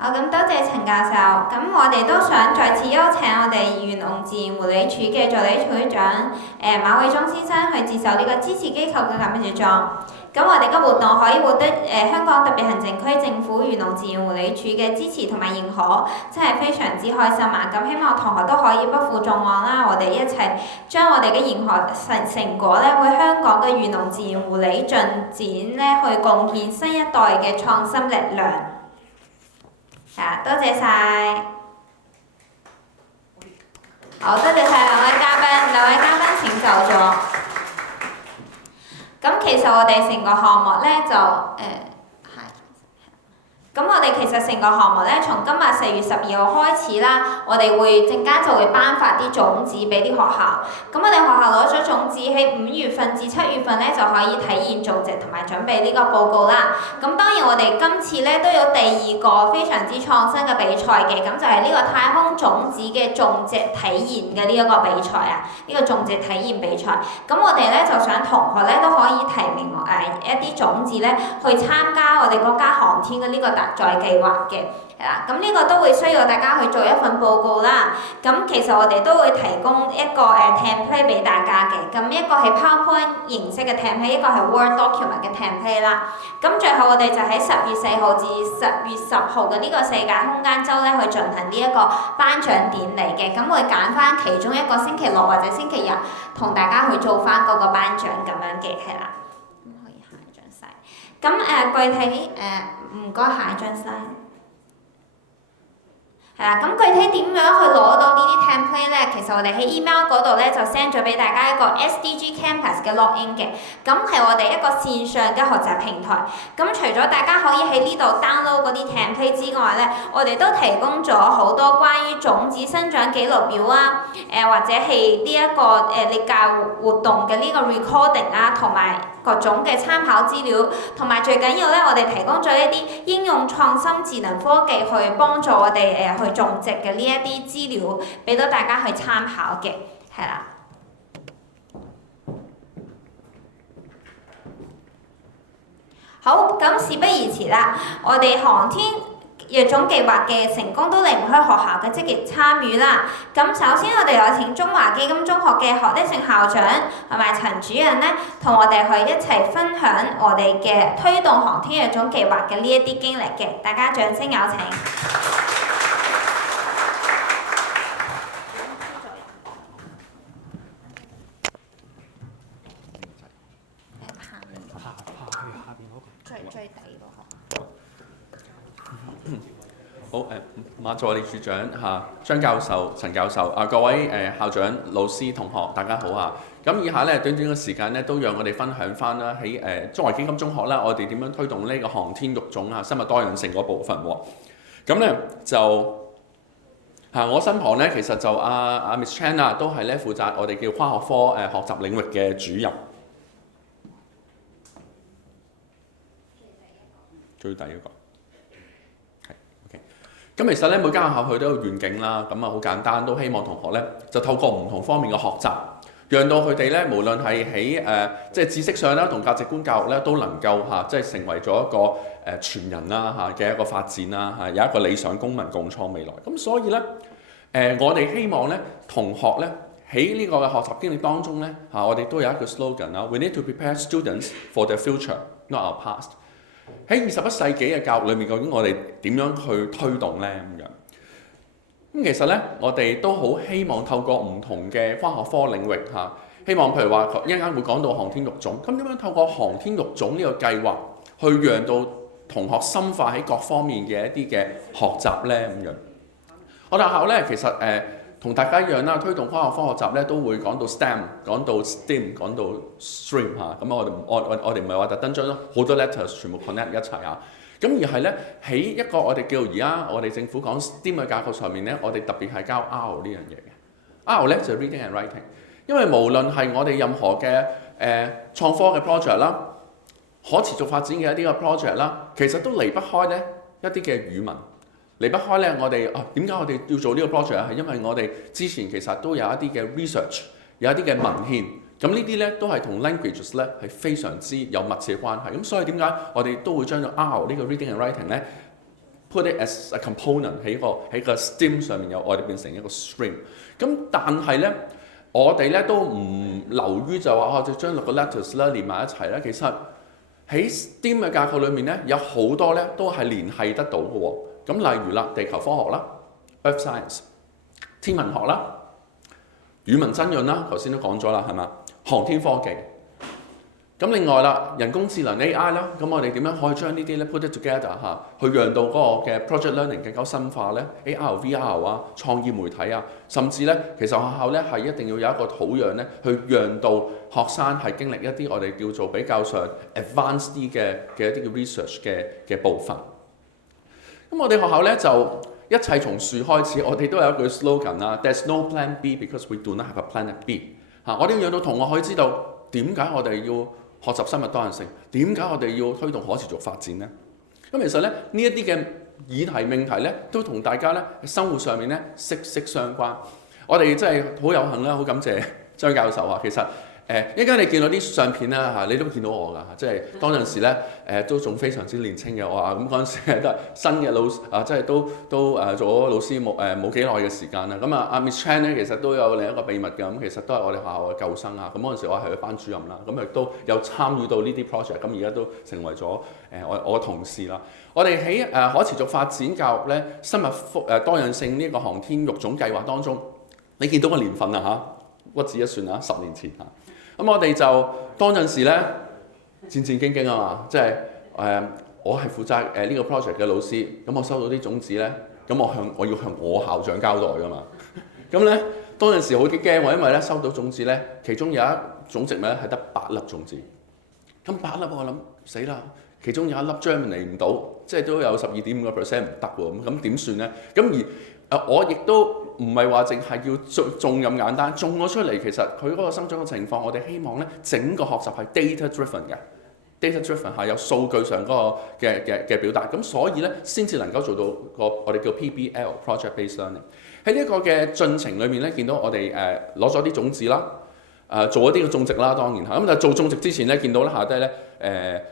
好，咁多謝陳教授。咁我哋都想再次邀請我哋漁農自然護理署嘅助理處長馬偉忠先生去接受呢個支持機構嘅感謝狀。咁我哋嘅活動可以獲得香港特別行政區政府漁農自然護理署嘅支持同埋認可，真係非常之開心啊！咁希望同學都可以不負眾望啦，我哋一齊將我哋嘅研學成果咧，為香港嘅漁農自然護理進展咧，去貢獻新一代嘅創新力量。多謝晒。好，多謝晒兩位嘉賓，兩位嘉賓請就座。咁其實我哋成個項目咧就咁我哋其實成個項目咧，從今日4月12號開始啦，我哋會陣間就會頒發啲種子俾啲學校。咁我哋學校攞咗種子喺5月份至7月份咧，就可以體驗種植同埋準備呢個報告啦。咁當然我哋今次咧都有第2個非常之創新嘅比賽嘅，咁就係呢個太空種子嘅種植體驗嘅呢一個比賽啊，呢個種植體驗比賽。咁我哋咧就想同學咧都可以提名一啲種子咧去參加我哋國家航天嘅呢個在計劃嘅，係啦，咁呢個都會需要大家去做一份報告啦。咁其實我哋都會提供一個template 俾大家嘅，咁一個係 PowerPoint 形式嘅 template， 一個係 Word document 嘅 template 啦。咁最後我哋就喺10月4號至10月10號嘅呢個世界空間週咧，去進行呢一個頒獎典禮嘅。咁會揀翻其中一個星期六或者星期日，同大家去做翻嗰個頒獎咁樣嘅，係啦。咁可以下一張晒。咁具體唔該下一張slide。係啦，咁具體點樣去攞到呢啲 template 咧？其實我哋喺 email 嗰度咧就 send 咗俾大家一個 SDG Campus 嘅 login 嘅，咁係我哋一個線上嘅學習平台。咁除咗大家可以喺呢度 download 嗰啲 template 之外咧，我哋都提供咗好多關於種子生長記錄表啊，或者係呢一個歷屆活動嘅呢個 recording 啊，同埋各種嘅參考資料，同埋最緊要咧，我哋提供咗一啲應用創新智能科技去幫助我哋去種植嘅呢一啲資料，俾到大家去參考嘅，係啦。好，咁事不宜遲啦，我哋航天育種計劃嘅成功都離唔開學校嘅積極參與啦。咁首先我哋有請中華基金中學嘅學德勝校長同埋陳主任咧，同我哋去一齊分享我哋嘅推動航天育種計劃嘅呢一啲經歷嘅，大家掌聲有請。最底嗰個。好馬助理處長張教授、陳教授各位校長、老師、同學，大家好啊！咁以下咧短短嘅時間咧，都讓我哋分享翻啦喺中華基金中學啦，我哋點樣推動呢個航天育種生物多樣性嗰部分喎。咁咧就我身旁咧，其實就Miss Chan 都係咧負責我哋叫跨學科學習領域嘅主任。最第一個係 OK。咁其實咧每間學校佢都有願景啦，咁好簡單，都希望同學咧就透過唔同方面嘅學習，讓到佢哋咧無論係喺即係知識上啦同價值觀教育咧都能夠即係成為咗一個全人啦嘅一個發展啦有一個理想公民共創未來。咁所以咧我哋希望咧同學咧喺呢個嘅學習經歷當中咧我哋都有一個 slogan 啦 ，We need to prepare students for their future, not our past。喺21世紀嘅教育裏面，究竟我哋點樣去推動呢？咁其實呢，我哋都好希望透過唔同嘅跨學科領域希望譬如話一陣間會講到航天育種，咁點樣透過航天育種呢個計劃，去讓到同學深化喺各方面嘅一啲嘅學習呢？我哋學校呢，其實同大家一樣啦，推動跨學科學習咧，都會講到 STEM， 講到 STEAM， 講到 STREAM 咁我哋唔係話特登將好多 letters 全部 connect 一齊咁而係咧喺一個我哋叫而家我哋政府講 STEAM 嘅架構上面咧，我哋特別係教 R 呢樣嘢嘅。R 咧就係 reading and writing， 因為無論係我哋任何嘅創科嘅 project 啦，可持續發展嘅一啲嘅 project 啦，其實都離不開咧一啲嘅語文。離不開咧，我哋點解我哋要做呢個 project 係因為我哋之前其實都有一啲嘅 research， 有一啲嘅文獻，咁呢啲咧都係同 languages 咧係非常之有密切嘅關係。咁所以點解我哋都會將咗 R 呢個 reading and writing 咧 put it as a component 喺個 STEAM 上面，有我哋變成一個 stream。咁但係咧，我哋咧都唔流於就話就將6個 letters 咧連埋一齊咧。其實喺 STEAM 嘅架構裏面咧，有好多咧都係聯繫得到嘅喎。咁例如啦，地球科學啦 ，Earth Science， 天文學啦，語文真潤啦，頭先都講咗啦，係嘛？航天科技，咁另外啦，人工智能 AI 啦，咁我哋點樣可以將呢啲咧 put it together 嚇，去讓到嗰個嘅 project learning 更加深化咧 ？AR、VR 啊，創意媒體啊，甚至咧，其實學校咧係一定要有一個土壤咧，去讓到學生係經歷一啲我哋叫做比較上 advanced 啲嘅一啲嘅 research 嘅部分。咁我哋學校咧就一切從樹開始，我哋都有一句 slogan 啦 ，There's no plan B because we do not have a planet B。我哋要讓到同學可以知道點解我哋要學習生物多樣性，點解我哋要推動可持續發展呢？咁其實咧呢一啲嘅議題命題咧，都同大家咧生活上面咧息息相關。我哋真係好有幸啦，好感謝張教授啊。其實一陣間你見到啲相片啦嚇，你都見到我㗎，即係當陣時咧都仲非常之年輕嘅我啊。咁嗰陣時都係新嘅老師啊，即係都做咗老師冇幾耐嘅時間啦。咁阿 Miss Chan 咧其實都有另一個秘密㗎。咁其實都係我哋學校嘅舊生啊。咁嗰陣時我係佢班主任啦。咁亦都有參與到呢啲 project。咁而家都成為咗我嘅同事啦。我哋喺可持續發展教育咧生物多樣性呢個航天育種計劃當中，你見到個年份啊嚇，屈指一算啊，10年前嚇。咁我哋就當陣時咧戰戰兢兢啊嘛，即係我係負責呢個 project 嘅老師，咁我收到啲種子咧，咁我要向我校長交代㗎嘛。咁咧當陣時好驚喎，因為咧收到種子咧，其中有一種植物咧係得8粒種子，咁8粒我諗死啦，其中有一粒 germinate 唔到，即係都有12.5% 唔得喎，咁點算咧？咁而我亦都唔係話淨係要種咁簡單，種咗出嚟其實佢嗰個生長嘅情況，我哋希望咧整個學習係 data driven 嘅 ，data driven 係有數據上嗰個嘅表達，咁所以咧先至能夠做到個我哋叫 PBL project based learning。喺呢一個嘅進程裏面咧，見到我哋攞咗啲種子啦，做一啲嘅種植啦，當然嚇。咁但係做種植之前咧，見到咧下低咧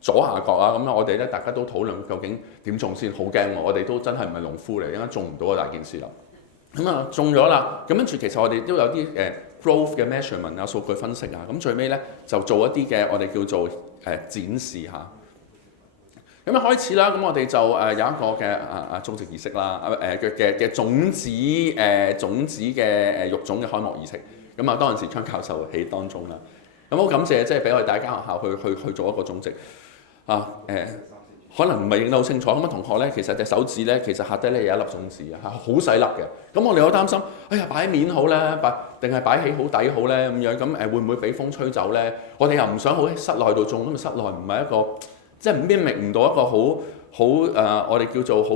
左下角啊，咁我哋咧大家都討論究竟點種先，好驚喎！我哋都真係唔係農夫嚟，應該種唔到個大件事啦。咁種咗啦，咁跟住其實我哋都有啲growth 嘅 measurement 啊，數據分析啊，咁最尾咧就做一啲嘅我哋叫做展示嚇。咁一開始啦，咁我哋就有一個嘅種植儀式啦，嘅種子嘅育種嘅開幕儀式。咁當陣時張教授喺當中啦。咁好感謝即係俾我哋大家學校去做一個種植可能唔係影得好清楚。咁同學咧，其實隻手指咧，其實下低咧有一粒種子啊，好細粒嘅。咁我哋好擔心，哎呀擺喺面好咧，定係擺起好底好咧咁樣。咁會唔會俾風吹走咧？我哋又唔想好喺室內度種，因為室內唔係一個即係mimic唔到一個好我哋叫做好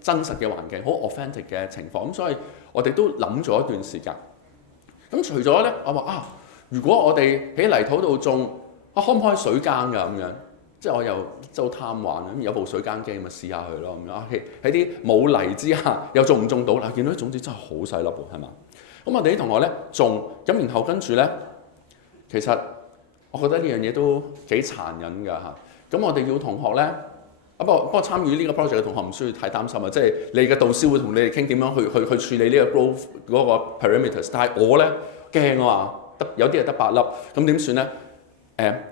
真實嘅環境，好 authentic 嘅情況。咁所以我哋都諗咗一段時間。咁除咗咧，我話如果我哋喺泥土度種，可唔可以水耕㗎咁樣？即係我又真係好貪玩咁，有部水耕機咪試下佢咯咁樣。喺啲冇泥之下，又種唔種到嗱？見到啲種子真係好細粒喎，係嘛？咁我哋啲同學咧種，咁然後跟住咧，其實我覺得呢樣嘢都幾殘忍㗎嚇。咁我哋要同學咧，不過參與呢個 project 嘅同學唔需要太擔心啊。即係你嘅導師會同你哋傾點樣去處理呢個 growth 嗰個 parameters。但係我咧驚啊嘛，有啲係得8粒，咁點算咧？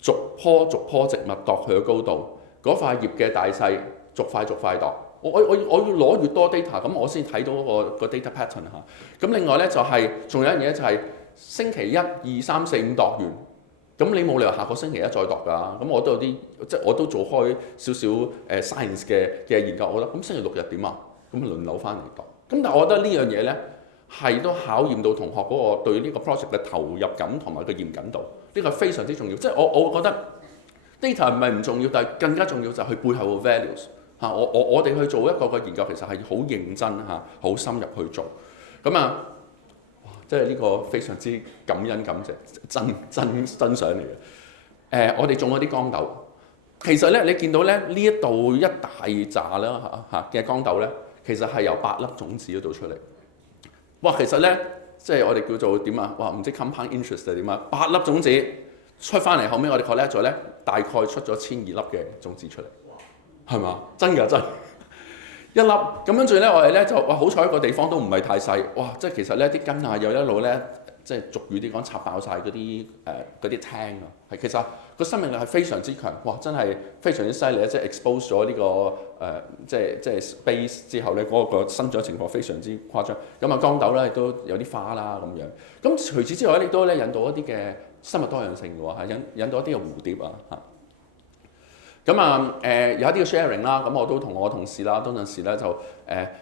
逐棵植物度佢嘅高度，嗰塊葉嘅大細，逐塊度。我要攞越多 data， 咁我先睇到個 data pattern 嚇。咁另外咧就係仲有一樣嘢就係星期1、2、3、4、5度完，咁你冇理由下個星期一再度㗎。咁我都有啲即係我都做開少少science 嘅研究，我覺得咁星期6日點啊？咁輪流翻嚟度。咁但係我覺得呢樣嘢咧係都考驗到同學嗰個對呢個 project 嘅投入感同埋個嚴謹度。呢個非常之重要，即係我覺得 data 唔係唔重要，但係更加重要就係佢背後嘅 values 嚇。我哋去做一個研究，其實係好認真嚇，好深入去做。咁即係呢個非常之感謝，真相嚟嘅。我哋種咗啲豇豆，其實咧你見到咧呢一度一大紮啦嚇嘅豇豆咧，其實係由8粒種子嗰度出嚟。哇，其實咧〜即係我哋叫做點啊？哇，唔知 compound interest 係點啊？8粒種子出翻嚟，後尾我哋 collect 咗咧，大概出咗1200粒嘅種子出嚟，係嘛？真㗎真，一粒咁跟住咧，我哋咧就好彩個地方都唔係太細，哇！即係其實咧啲根啊又一路咧，即係俗語啲講插爆晒嗰啲聽啊，係其實個生命力係非常之強，哇！真係非常之犀利，即係 expose 咗呢個即係 space 之後咧，嗰個生長情況非常之誇張。咁豇豆咧亦都有啲花啦咁樣。咁除此之外咧，亦都咧引到一啲嘅生物多樣性嘅喎，引到一啲嘅蝴蝶啊嚇。咁啊有一啲嘅 sharing 啦，咁我都同我同事啦，當陣時咧就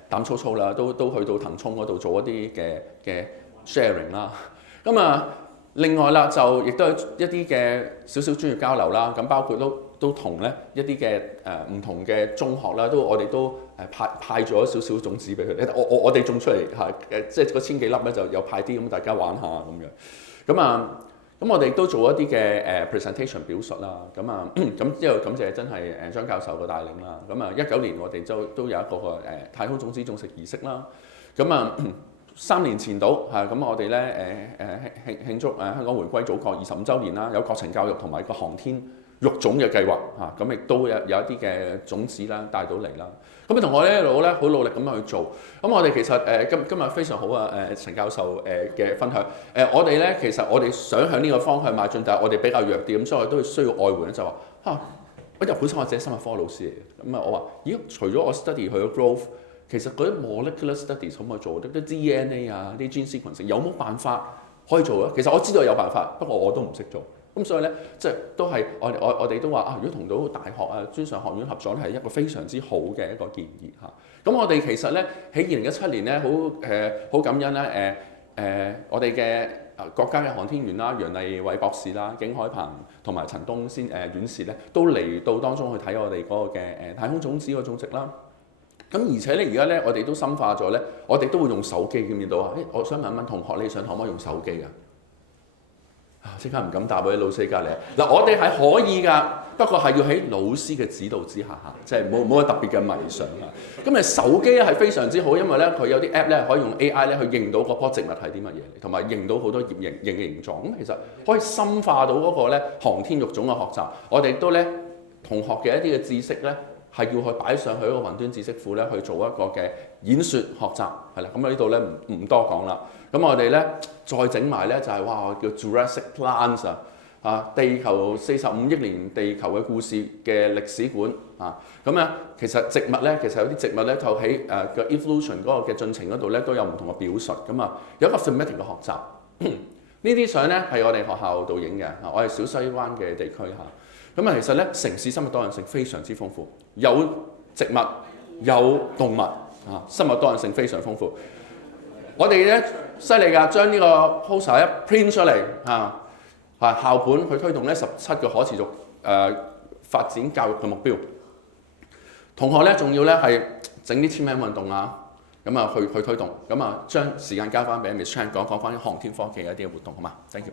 膽粗粗啦，都去到騰衝嗰度做一啲嘅 sharing 啦。咁啊另外啦，就亦都有一啲嘅少少專業交流啦，咁包括都同咧一啲嘅唔同嘅中學啦，我哋都派咗少少種子俾佢哋。我哋種出嚟嚇即係嗰千幾粒咧就有派啲咁大家玩下咁樣。咁我哋都做一啲嘅presentation 表述啦。咁之後感謝真係張教授嘅帶領啦。19年我哋都有一個太空種子種植儀式啦。3年前到咁我哋咧慶祝香港回歸祖國25週年啦，有國情教育同埋個航天育種嘅計劃嚇，咁亦都有一啲嘅種子啦帶到嚟啦。咁同我呢一路咧好努力咁樣去做。咁我哋其實今日非常好啊陳教授嘅分享。我哋咧其實我哋想向呢個方向邁進，但係我哋比較弱啲，咁所以我都需要外援咧，就話我本身我自己生物科老師嚟嘅，咁我話咦除咗我 study 佢嘅 growth， 其實嗰啲 molecular studies 可唔可以做？啲 DNA 啊，啲 gene sequencing 有冇辦法可以做啊？其實我知道有辦法，不過我都唔識做。咁所以咧，即係都係我哋都話如果同到大學啊、專上學院合作咧，係一個非常之好嘅一個建議嚇。咁我哋其實咧喺2017年咧，好感恩咧我哋嘅國家嘅航天員啦，楊麗偉博士啦、景海鵬同埋陳東院士咧，都嚟到當中去睇我哋嗰個嘅太空種子個種植啦。咁而且咧，而家咧我哋都深化咗咧，我哋都會用手機見到啊！我想問同學，你上堂可唔可以用手機㗎？即刻唔敢答喎，啲老師隔離。嗱，我哋係可以㗎，不過係要喺老師嘅指導之下嚇，即係冇乜特別嘅迷上啊。咁手機咧係非常之好，因為咧佢有啲 app 咧可以用 AI 咧去認到嗰棵植物係啲乜嘢嚟，同埋認到好多葉形嘅形狀。咁其實可以深化到嗰個咧航天育種嘅學習。我哋都咧同學嘅一啲嘅知識咧係要去擺上去一個雲端知識庫咧去做一個嘅演說學習係啦。咁呢度咧唔多講啦。咁我哋咧再整埋咧就係叫 Jurassic Plants 地球45億年地球嘅故事嘅歷史館咁咧其實植物咧，其實有啲植物咧就喺個 evolution 嗰個嘅進程嗰度咧都有唔同嘅表述咁有一個 thematic 嘅學習。呢啲相咧係我哋學校度影嘅，我係小西灣嘅地區嚇。其實咧城市生物多樣性非常之豐富，有植物有動物生物多樣性非常豐富。我哋咧犀利㗎，將呢個 poster 一 print 出嚟校本去推動咧17個可持續發展教育嘅目標。同學咧仲要咧係整啲簽名運動去推動。將時間交翻俾 Miss Chan 講翻航天科技嘅一啲嘅活動，好嘛 ？Thank you。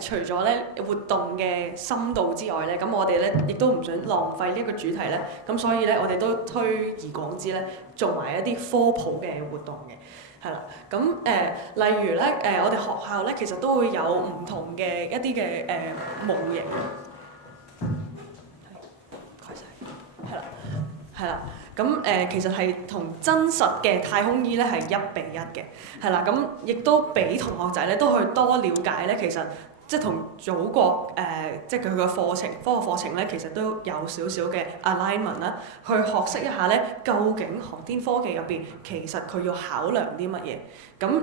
除咗咧活動嘅深度之外咧，咁我哋咧亦都唔想浪費呢一個主題咧，咁所以咧我哋都推而廣之咧，做埋一啲科普嘅活動嘅。係啦，例如咧，我哋學校咧其實都會有唔同嘅一啲嘅模型，係啦，其實係同真實嘅太空衣咧係1比1嘅，係啦，亦都俾同學仔咧都去多了解咧，其實即係同祖國即係佢嘅課程科學課程咧，其實都有少少嘅 alignment 啦，去學識一下咧，究竟航天科技入邊其實佢要考量啲乜嘢，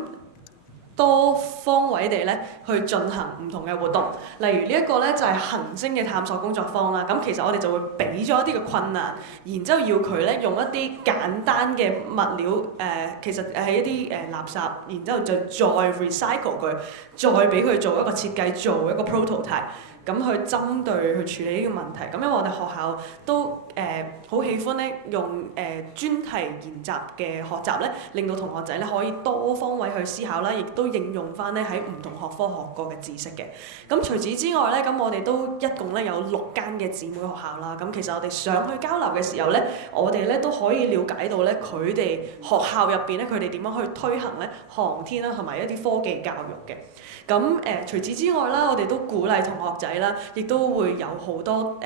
多方位地咧去進行唔同嘅活動，例如呢一個咧就係行星嘅探索工作坊啦。其實我哋就會俾咗一啲嘅困難，然之後要佢咧用一啲簡單嘅物料其實係一啲垃圾，然之後就再 recycle 佢，再俾佢做一個設計，做一個 prototype。去針對去處理呢個問題，因為我哋學校都好喜歡咧用專題研習嘅學習咧，令到同學仔咧可以多方位去思考啦，亦都應用翻咧喺唔同學科學過嘅知識嘅。除此之外咧，我哋都一共咧有6間嘅姊妹學校啦。其實我哋上去交流嘅時候咧，我哋咧都可以了解到咧佢哋學校入邊咧佢哋點樣去推行咧航天啦同埋一啲科技教育嘅。除此之外啦，我哋都鼓勵同學仔啦，亦都會有好多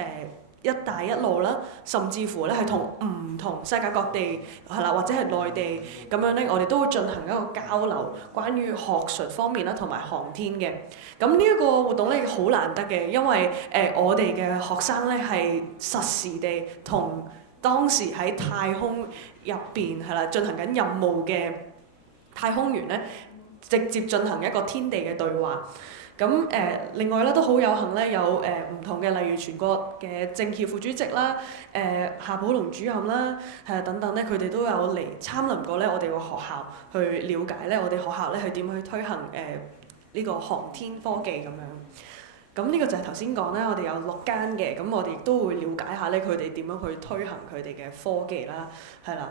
一帶一路啦，甚至乎咧係同唔同世界各地係啦，或者係內地咁樣咧，我哋都會進行一個交流，關於學術方面啦同埋航天嘅。呢一個活動咧好難得嘅，因為我哋嘅學生咧係實時地同當時喺太空入邊係啦進行緊任務嘅太空員咧，直接進行一個天地嘅對話。咁另外咧都好有幸咧，有唔同嘅，例如全國嘅政協副主席啦、夏寶龍主任啦，等等咧，佢哋都有嚟參臨過咧我哋個學校去了解咧我哋學校咧係點去推行呢個航天科技咁樣。咁呢個就係頭先講咧，我哋有6間嘅，咁我哋亦都會了解下咧佢哋點樣去推行佢哋嘅科技啦，係啦。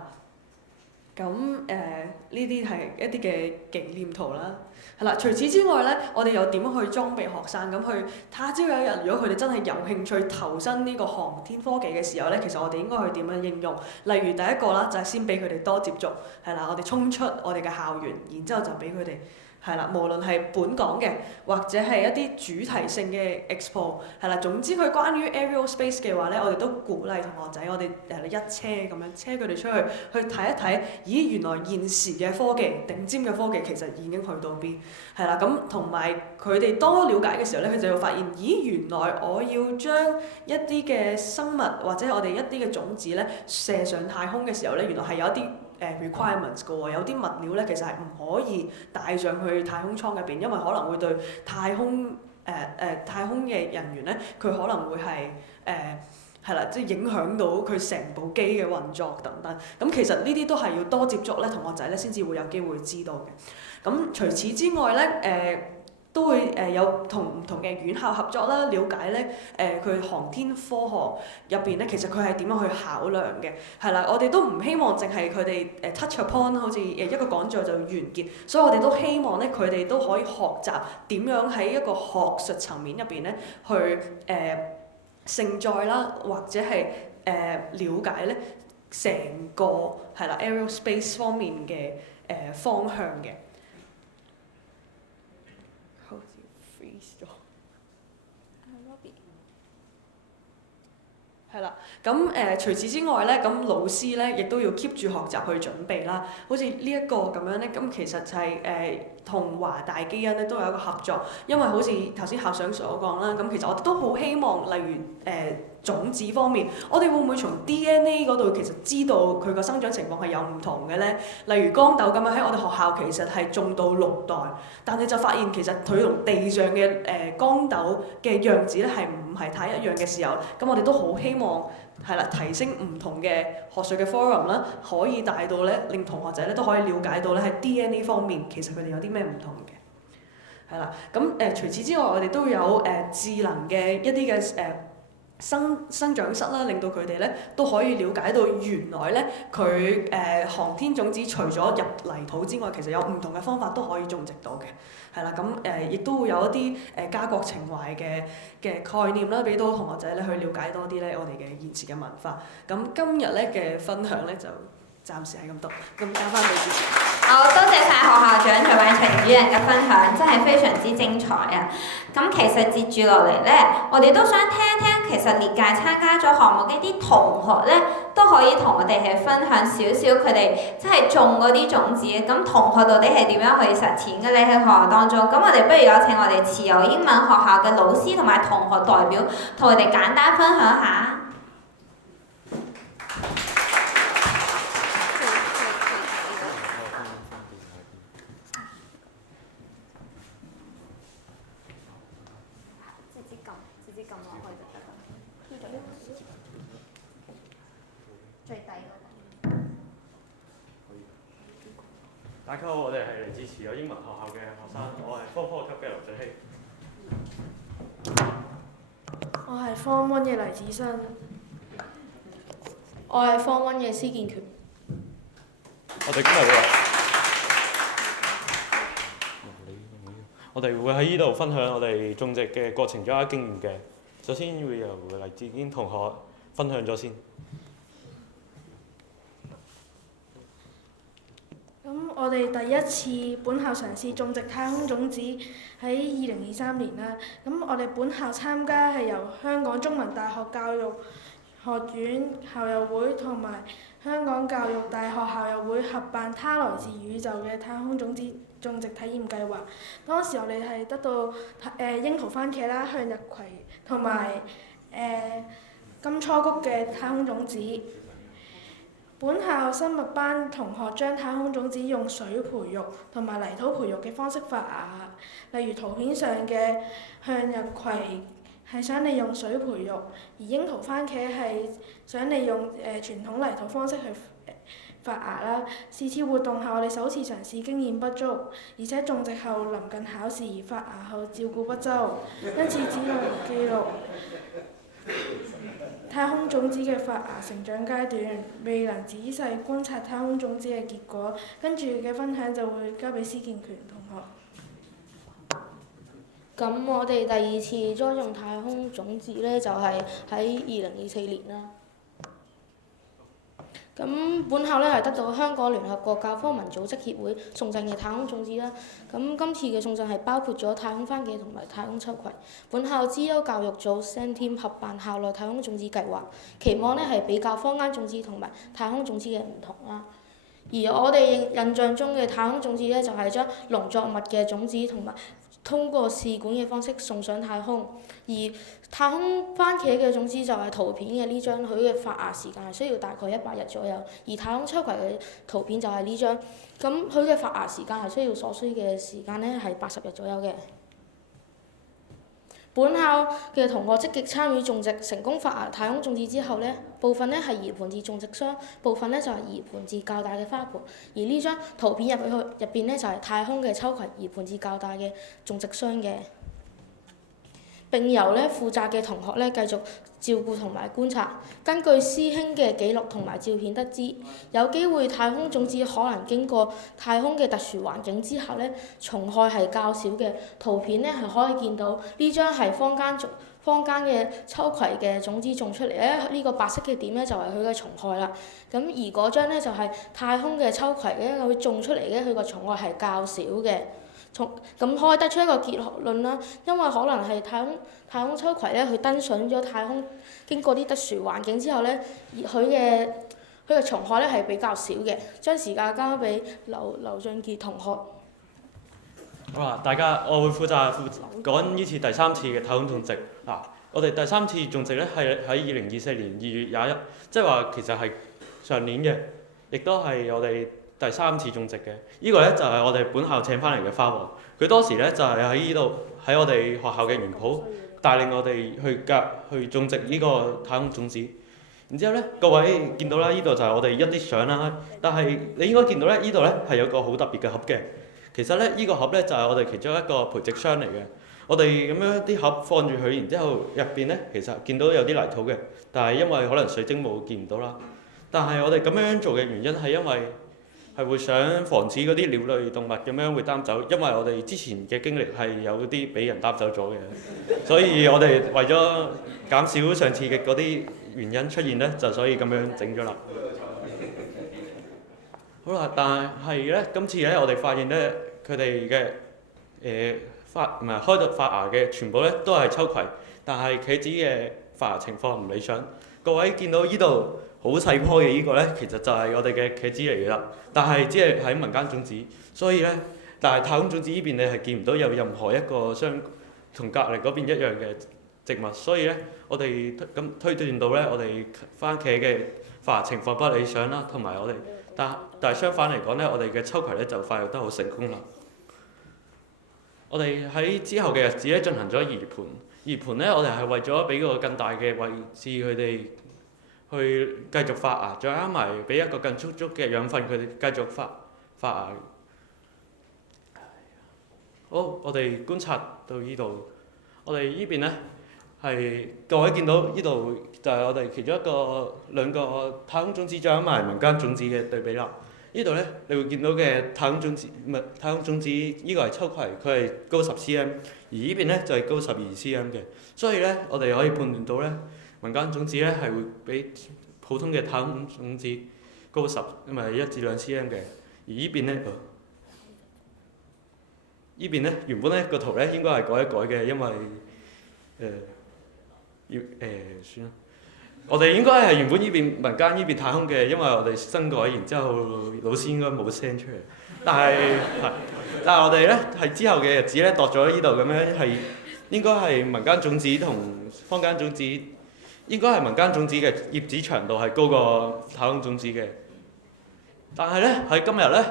咁呢啲係一啲嘅紀念圖啦，係啦。除此之外咧，我哋又點樣去裝備學生？咁去他朝有一日，如果佢哋真係有興趣投身呢個航天科技嘅時候咧，其實我哋應該去點樣應用？例如第一個啦，就係先俾佢哋多接觸，係啦，我哋衝出我哋嘅校園，然之後就俾佢哋。係啦，無論係本港嘅，或者係一啲主題性嘅 expo， 係啦，總之佢關於 aerospace 嘅話咧，我哋都鼓勵同學仔，我哋一車咁樣車佢哋出去睇一睇，咦原來現時嘅科技，頂尖嘅科技其實已經去到邊？係啦，咁同埋佢哋多了解嘅時候咧，佢就會發現，咦原來我要將一啲嘅生物或者我哋一啲嘅種子咧射上太空嘅時候咧，原來係有一啲requirements 嘅喎，有啲物料咧其實係唔可以帶上去太空艙入邊，因為可能會對太空嘅人員咧，佢可能會係係啦，即係影響到佢成部機嘅運作等等。咁其實呢啲都係要多接觸咧，同學仔咧先至會有機會知道嘅。咁除此之外咧，都會有同唔同嘅院校合作啦，了解咧佢航天科學入邊咧，其實佢係點樣去考量嘅，係啦，我哋都唔希望淨係佢哋touch upon 好似一個講座就完結，所以我哋都希望咧佢哋都可以學習點樣喺一個學術層面入邊咧去承載啦，或者係了解咧成個係啦 aerospace 方面嘅方向嘅。係啦，咁除此之外咧，咁老師咧亦都要 keep 住學習去準備啦。好似呢一個咁樣咧，咁其實就係同華大基因咧都有一個合作，因為好似頭先校長所講啦，咁其實我哋都好希望，例如種子方面，我哋會唔會從 DNA 嗰度其實知道佢個生長情況係有唔同嘅咧？例如豇豆咁樣喺我哋學校其實係種到6代，但係就發現其實佢同地上嘅豇豆嘅樣子咧係唔係太一樣嘅時候，咁我哋都好希望係啦提升唔同嘅學術嘅 forum 啦，可以帶到咧令同學仔咧都可以了解到咧喺 DNA 方面其實佢哋有啲咩唔同嘅。係啦，咁除此之外，我哋都有智能嘅一啲嘅生長室啦，令到佢哋咧都可以了解到原來咧佢航天種子除咗入泥土之外，其實有唔同嘅方法都可以種植到嘅。係啦，咁亦都會有一啲家國情懷嘅概念啦，俾到同學仔咧去了解多啲咧我哋嘅現時嘅文化。咁今日咧嘅分享咧就暫時係咁多，咁交翻俾主持。好，多謝晒學校長徐偉晴主任嘅分享，真係非常之精彩啊！咁其實接住落嚟咧，我哋都想聽聽其實歷屆參加咗項目嘅啲同學咧，都可以同我哋係分享少少佢哋即係種嗰啲種子。咁同學到底係點樣去實踐嘅咧？喺學校當中，咁我哋不如有請我哋慈幼英文學校嘅老師同埋同學代表，同我哋簡單分享下。大家好，我哋係嚟自慈幼英文學校嘅學生，我係科級嘅劉俊熙。我係 Form 1嘅黎子新。我係 Form 1嘅施建權。我哋會喺呢度分享我哋種植嘅過程中經驗嘅。首先會由黎志堅同學分享咗先。咁我哋第一次本校嘗試種植太空種子喺2023年啦。咁我哋本校參加係由香港中文大學教育學院校友會同埋香港教育大學校友會合辦他來自宇宙嘅太空種子種植體驗計劃。當時我哋係得到櫻桃番茄啦、向日葵同埋金雛菊嘅太空種子。本校生物班同學將太空種子用水培育同埋泥土培育嘅方式發芽，例如圖片上嘅向日葵係想利用水培育，而櫻桃番茄係想利用傳統泥土方式去發芽啦。是次活動係我哋首次嘗試，經驗不足，而且種植後臨近考試而發芽後照顧不周，因此只能記錄太空種子嘅發芽成長階段，未能仔細觀察太空種子嘅結果。跟住嘅分享就會交俾施建權同學。咁我哋第二次栽種太空種子呢，就係喺2024年啦。咁本校呢係得到香港聯合國教科文組織協會送贈嘅太空種子啦。咁今次嘅送贈係包括咗太空番茄同埋太空秋葵。本校資優教育組 STEM Team 合辦校內太空種子計劃，期望呢係比較坊間種子同埋太空種子嘅唔同啦。而我哋印象中嘅太空種子呢，就係將農作物嘅種子同埋通過試管嘅方式送上太空，而太空番茄嘅種子就係圖片嘅呢張，佢嘅發芽時間係需要大概100日左右，而太空秋葵嘅圖片就係呢張，咁佢嘅發芽時間係需要所需嘅時間呢係80日左右嘅。本校嘅同學積極參與種植，成功發芽太空種子之後呢，部分呢係移盤至種植箱，部分呢就係移盤至較大嘅花盆。而呢張圖片入邊呢，就係太空嘅秋葵移盤至較大嘅種植箱嘅。並由呢負責嘅同學呢繼續照顧同埋觀察。根據師兄嘅記錄同埋照片得知，有機會太空種子可能經過太空嘅特殊環境之下呢，蟲害係較少嘅。圖片呢係可以見到呢張係坊間嘅秋葵嘅種子種出嚟咧，呢個白色嘅點呢就係佢嘅蟲害啦。咁而嗰張呢就係太空嘅秋葵咧，佢種出嚟嘅佢個蟲害係較少嘅。咁可以得出一個結論啦，因為可能係太空秋葵咧，佢登上咗太空，經過啲特殊環境之後咧，佢嘅蟲害咧係比較少嘅。將時間交俾劉俊傑同學。好啦，大家我會負責講呢次第3次嘅太空種植。嗱，我哋第3次種植咧係喺2024年2月21，即係話其實係上年嘅，亦都係我哋第3次種植嘅。呢個咧就係我哋本校請翻嚟嘅花王，佢當時咧就係喺呢度喺我哋學校嘅園圃帶領我哋去種植呢個太空種子。然之後咧，各位見到啦，呢度就係我哋一啲相啦。但係你應該見到咧，呢度咧係有個好特別嘅盒嘅。其實咧，呢個盒咧就係我哋其中一個培植箱嚟嘅。我哋咁樣啲盒放住佢，然之後入邊咧其實見到有啲泥土嘅，但係因為可能水晶冇見唔到啦。但係我哋咁樣做嘅原因係因為係會想防止嗰啲鳥類動物咁樣會擔走，因為我哋之前嘅經歷係有啲俾人擔走咗嘅，所以我哋為咗減少上次嘅嗰啲原因出現咧，就所以咁樣整咗啦。好啦，但係咧，今次咧我哋發現咧，佢哋嘅開到發芽嘅全部咧都係秋葵，但係茄子嘅發芽情況唔理想。各位見到呢度好細棵嘅呢個咧，其實就係我哋嘅茄子嚟嘅啦。但係只係喺民間種子，所以咧，但係太空種子呢邊你係見唔到有任何一個同隔離嗰邊一樣嘅植物，所以咧，我哋咁推斷到咧，我哋番茄嘅發芽情況不理想啦，同埋我哋但係相反嚟講咧，我哋嘅秋葵咧就發育得好成功啦。我哋喺之後嘅日子咧進行咗移盤咧，我哋係為咗俾個更大嘅位置佢哋去繼續發芽，再加埋俾一個更充足嘅養分佢哋繼續發芽。好，我哋觀察到呢度，我哋呢邊咧係各位見到呢度就係我哋其中兩個太空種子再加埋民間種子嘅對比啦。呢度咧你會見到嘅太空種子呢個係秋葵，佢係高10 cm， 而呢邊咧就係高12 cm 嘅，所以咧我哋可以判斷到咧民間種子咧係會比普通嘅太空種子高1至2 cm 嘅，而呢邊咧原本咧個圖咧應該係改一改嘅，因為算啦。我哋應該係原本呢邊民間呢邊太空嘅，因為我哋新改，然之後老師應該冇 send 出嚟。但係我哋咧係之後嘅日子咧度咗呢度咁樣係應該係民間種子同坊間種子，應該係民間種子嘅葉子長度係高過太空種子嘅，但係咧喺今日咧，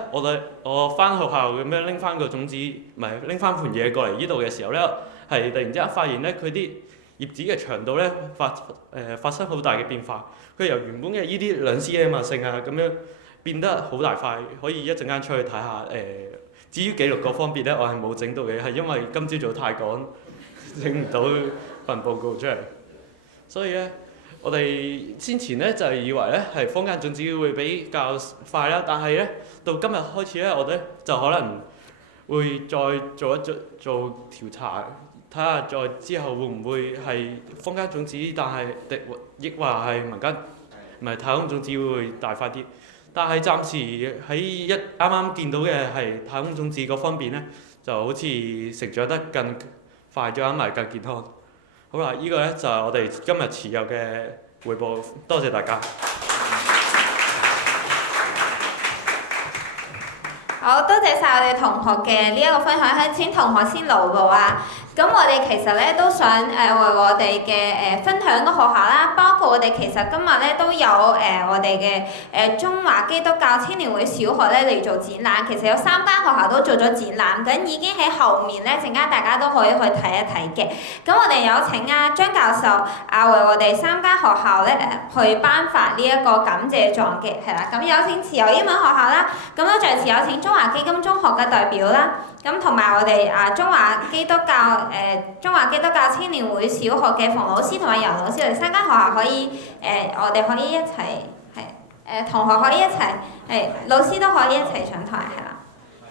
我翻學校咁樣拎翻個種子，唔係拎翻盤嘢過嚟呢度嘅時候咧，係突然之間發現咧佢啲葉子嘅長度咧發生好大嘅變化。佢由原本嘅呢啲2 cm 啊性啊咁樣變得好大塊，可以一陣間出去睇下。至於記錄嗰方面咧，我係冇整到嘅，係因為今朝早太趕，整唔到份報告出嚟。所以咧，我哋先前咧就係以為咧係坊間種子會比較快啦，但係咧到今日開始咧，我哋就可能會再做調查，睇下再之後會唔會係坊間種子，但係亦話係民間唔係太空種子會大快啲。但係暫時喺啱啱見到嘅係太空種子嗰方面咧，就好似成長得更快咗，同埋更健康。好啦，呢個咧就係我哋今日持有嘅彙報，多謝大家。好，多謝晒我哋同學嘅呢一個分享。請同學先勞步啊！咁我哋其實咧都想為我哋嘅分享嘅學校啦，包括我哋其實今日咧都有我哋嘅中華基督教青年會小學咧嚟做展覽。其實有3間學校都做咗展覽，咁已經喺後面咧，陣間大家都可以去睇一睇嘅。咁我哋有請張教授為我哋3間學校咧去頒發呢一個感謝狀嘅，係啦。咁有請慈幼英文學校啦，咁都在此有請中華基金中學嘅代表啦。咁同埋我哋中華基督教青年會小學嘅馮老師同埋楊老師，我哋3間學校可以我哋可以一齊同學可以一齊老師都可以一齊上台，係啦。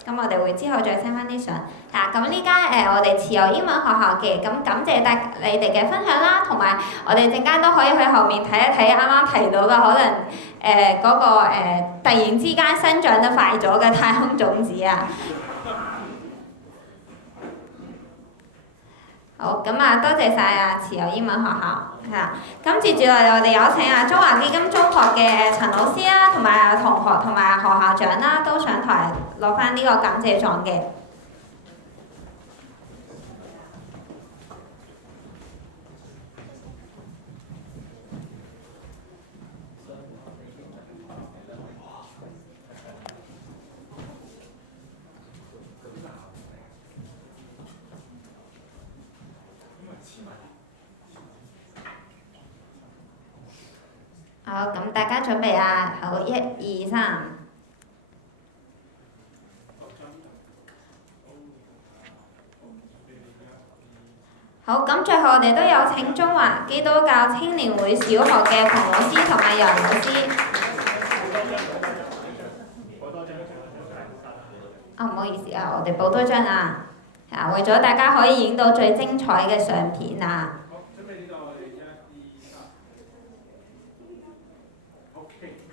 咁我哋會之後再 send 翻啲相。咁呢間我哋慈幼英文學校嘅，咁感謝你哋嘅分享啦，同埋我哋陣間都可以去後面睇一睇啱啱提到嘅可能嗰個突然之間生長得快咗嘅太空種子啊！好，咁多謝晒慈幼英文學校，係啦。咁接住落嚟，我哋有請中華基金中學嘅陳老師啦，同埋同學同埋學校長啦，都上台攞翻呢個感謝狀嘅。好，咁大家準備啊！好，1、2、3。好，咁最後我哋都有請中華基督教青年會小學嘅馮老師同埋楊老師。唔好意思啊，我哋補多張啊！為咗大家可以影到最精彩嘅相片啊！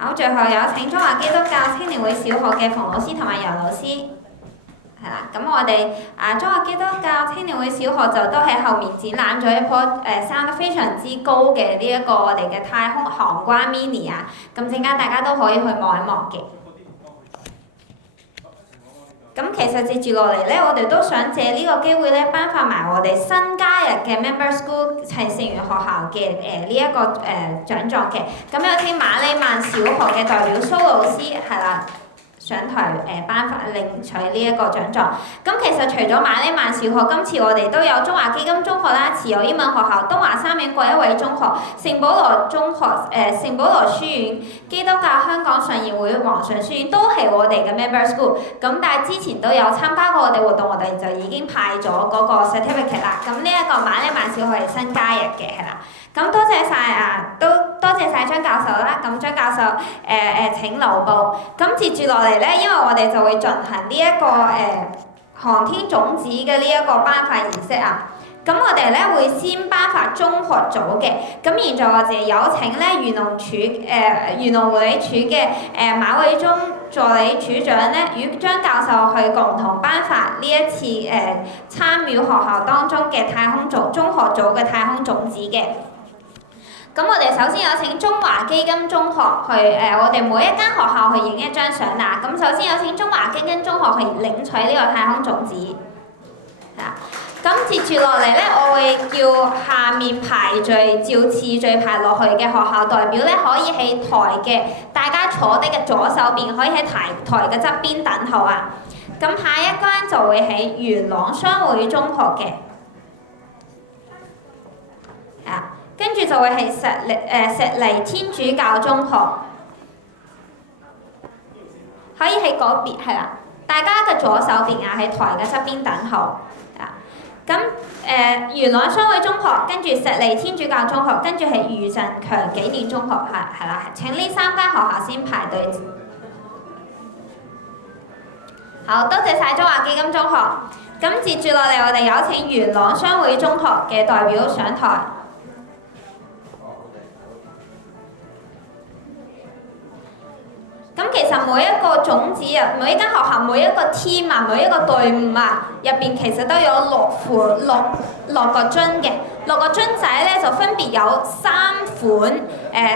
好，最後有請中華基督教青年會小學嘅馮老師同埋楊老師，係啦。咁我哋中華基督教青年會小學就都喺後面展覽咗一棵生得非常之高嘅呢一個我哋嘅太空航瓜 mini 啊。咁陣間大家都可以去望一望嘅。咁其實接住落嚟咧，我哋都想借呢個機會咧，頒發埋我哋新加入嘅 Member School 係成員學校嘅呢一個獎狀嘅。咁有請馬里曼小學嘅代表蘇老師係啦，上台頒發領取呢一個獎狀。咁其實除咗馬里曼小學，今次我哋都有中華基金中學啦、慈幼英文學校、東華三院郭一偉中學、聖保羅中學、聖保羅書院、基督教香港上義會皇上書院都係我哋嘅 Member School。咁但係之前都有參加過我哋活動，我哋就已經派咗嗰個 certificate 啦。咁呢一個馬里曼小學係新加入嘅，係啦。咁多謝晒都多謝晒張教授啦。咁張教授請留步。咁接住落嚟咧，因為我哋就會進行呢一個航天種子嘅呢一個頒發儀式啊。咁我哋咧會先頒發中學組嘅。咁現在我哋有請咧漁農護理署嘅馬偉忠助理處長咧，與張教授去共同頒發呢一次參與學校當中嘅太空組中學組嘅太空種子嘅。咁我哋首先有請中華基金中學去我哋每一間學校去影一張相啦。咁首先有請中華基金中學去領取呢個太空種子，係啦。咁咁接住落嚟咧，我會叫下面排序照次序排落去嘅學校代表咧，可以喺台嘅大家坐低嘅左手邊，可以喺台嘅側邊等候啊。咁下一間就會喺元朗商會中學嘅，跟住就會係石籬天主教中學，可以喺嗰邊係啦，大家嘅左手邊啊，喺台嘅側邊等候。咁元朗商會中學，跟住石籬天主教中學，跟住係余振強紀念中學，係啦，請呢三間學校先排隊。好，多謝晒中華基金中學。咁接住落嚟，我哋有請元朗商會中學嘅代表上台。咁其實每一個種子啊，每一間學校每一個 team 啊，每一個隊伍啊，入邊其實都有六個樽嘅，6個樽仔咧就分別有3款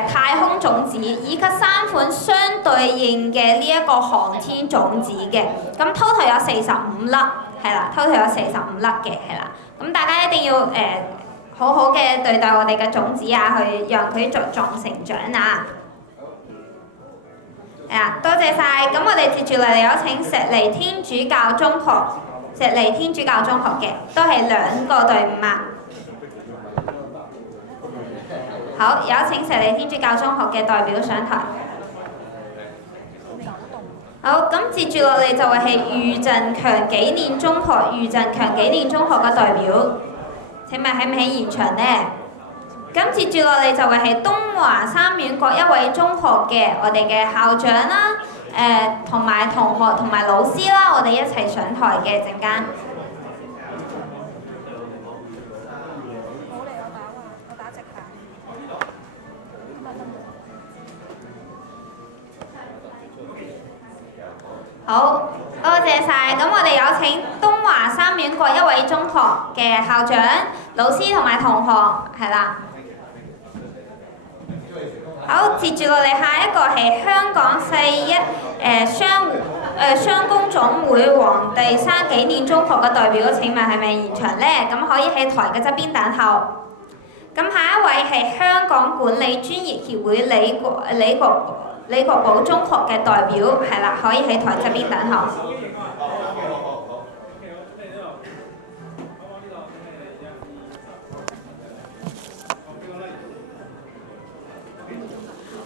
太空種子，以及3款相對應嘅呢一個航天種子嘅。咁 total 有45粒，係啦 ，total 有45粒嘅，係啦。咁大家一定要好好嘅對待我哋嘅種子啊，去讓佢茁壯成長啊！多謝晒。咁我哋接住落嚟有請石籬天主教中學，石籬天主教中學嘅，都係2個隊伍啊。好，有請石籬天主教中學嘅代表上台。好，咁接住落嚟就會係余振強紀念中學，余振強紀念中學嘅代表，請問喺唔喺現場呢？咁接住落嚟就會係東華三院各一位中學嘅我哋嘅校長啦，同埋同學同埋老師啦，我哋一齊上台嘅陣間。好，多謝晒。咁我哋有請東華三院各一位中學嘅校長、老師同埋同學，係啦。好，接住落嚟下一個係香港世一商工總會黃地山紀念中學嘅代表，請問係咪現場呢？咁可以喺台嘅側邊等候。咁下一位係香港管理專業協會李國寶中學嘅代表，係啦，可以喺台側邊等候。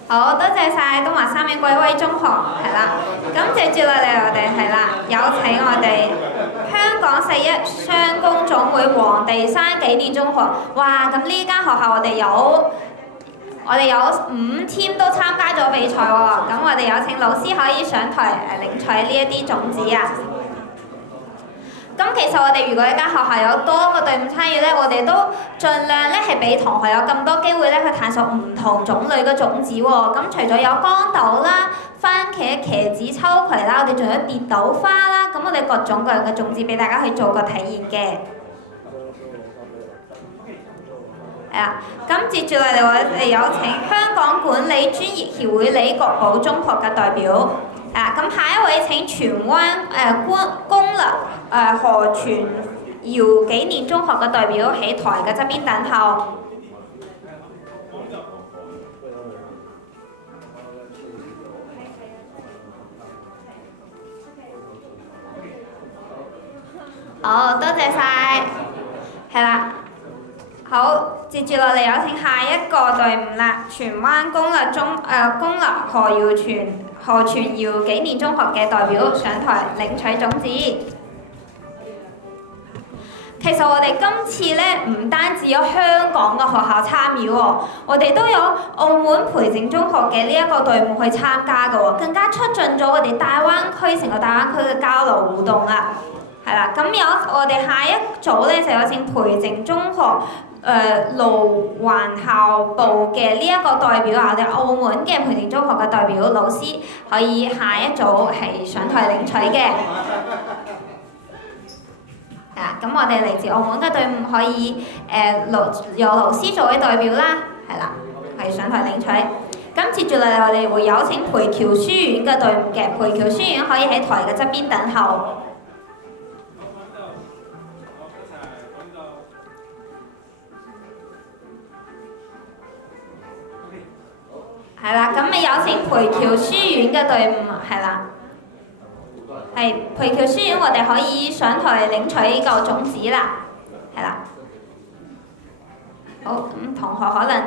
好，多謝晒東華三院各一位中學，係啦。咁接住落嚟，我哋係啦，有請我哋香港世一商工總會黃地山紀念中學。哇！咁呢間學校我哋有5 team 都參加咗比賽喎。咁我哋有請老師可以上台領取呢一啲種子啊。咁其實我哋如果一間學校有多個隊伍參與咧，我哋都盡量咧係俾同學有咁多機會咧去探索唔同種類嘅種子喎。咁除咗有豇豆啦、番茄、茄子、秋葵啦，我哋仲有蝶豆花啦。咁我哋各種各樣嘅種子俾大家去做個體驗嘅。係啦，咁接住落嚟我哋有請香港管理專業協會李國寶中學嘅代表。咁下一位請荃灣公立何傳堯紀念中學嘅代表喺台嘅側邊等候。好，多謝晒。係啦，好，接住落嚟有請下一個隊伍啦，荃灣公立何傳堯紀念中學嘅代表上台領取種子。其實我哋今次咧唔單止有香港嘅學校參與喎，我哋都有澳門培正中學嘅呢一個隊伍去參加嘅喎，更加促進咗我哋大灣區成個大灣區嘅交流互動啊！係啦，咁我哋下一組咧就有請培正中學路環校部嘅呢一個代表啊，我哋澳門嘅培正中學嘅代表老師可以下一組係上台領取嘅。咁我哋嚟自澳門嘅隊伍可以由老師作為代表啦，係啦，係上台領取。咁接住落嚟，我哋會有請培僑書院嘅隊伍嘅，培僑書院可以喺台嘅側邊等候。係啦，咁咪有請培僑書院嘅隊伍，係啦，係培僑書院，我哋可以上台領取呢個種子啦，係啦。好，咁同學可能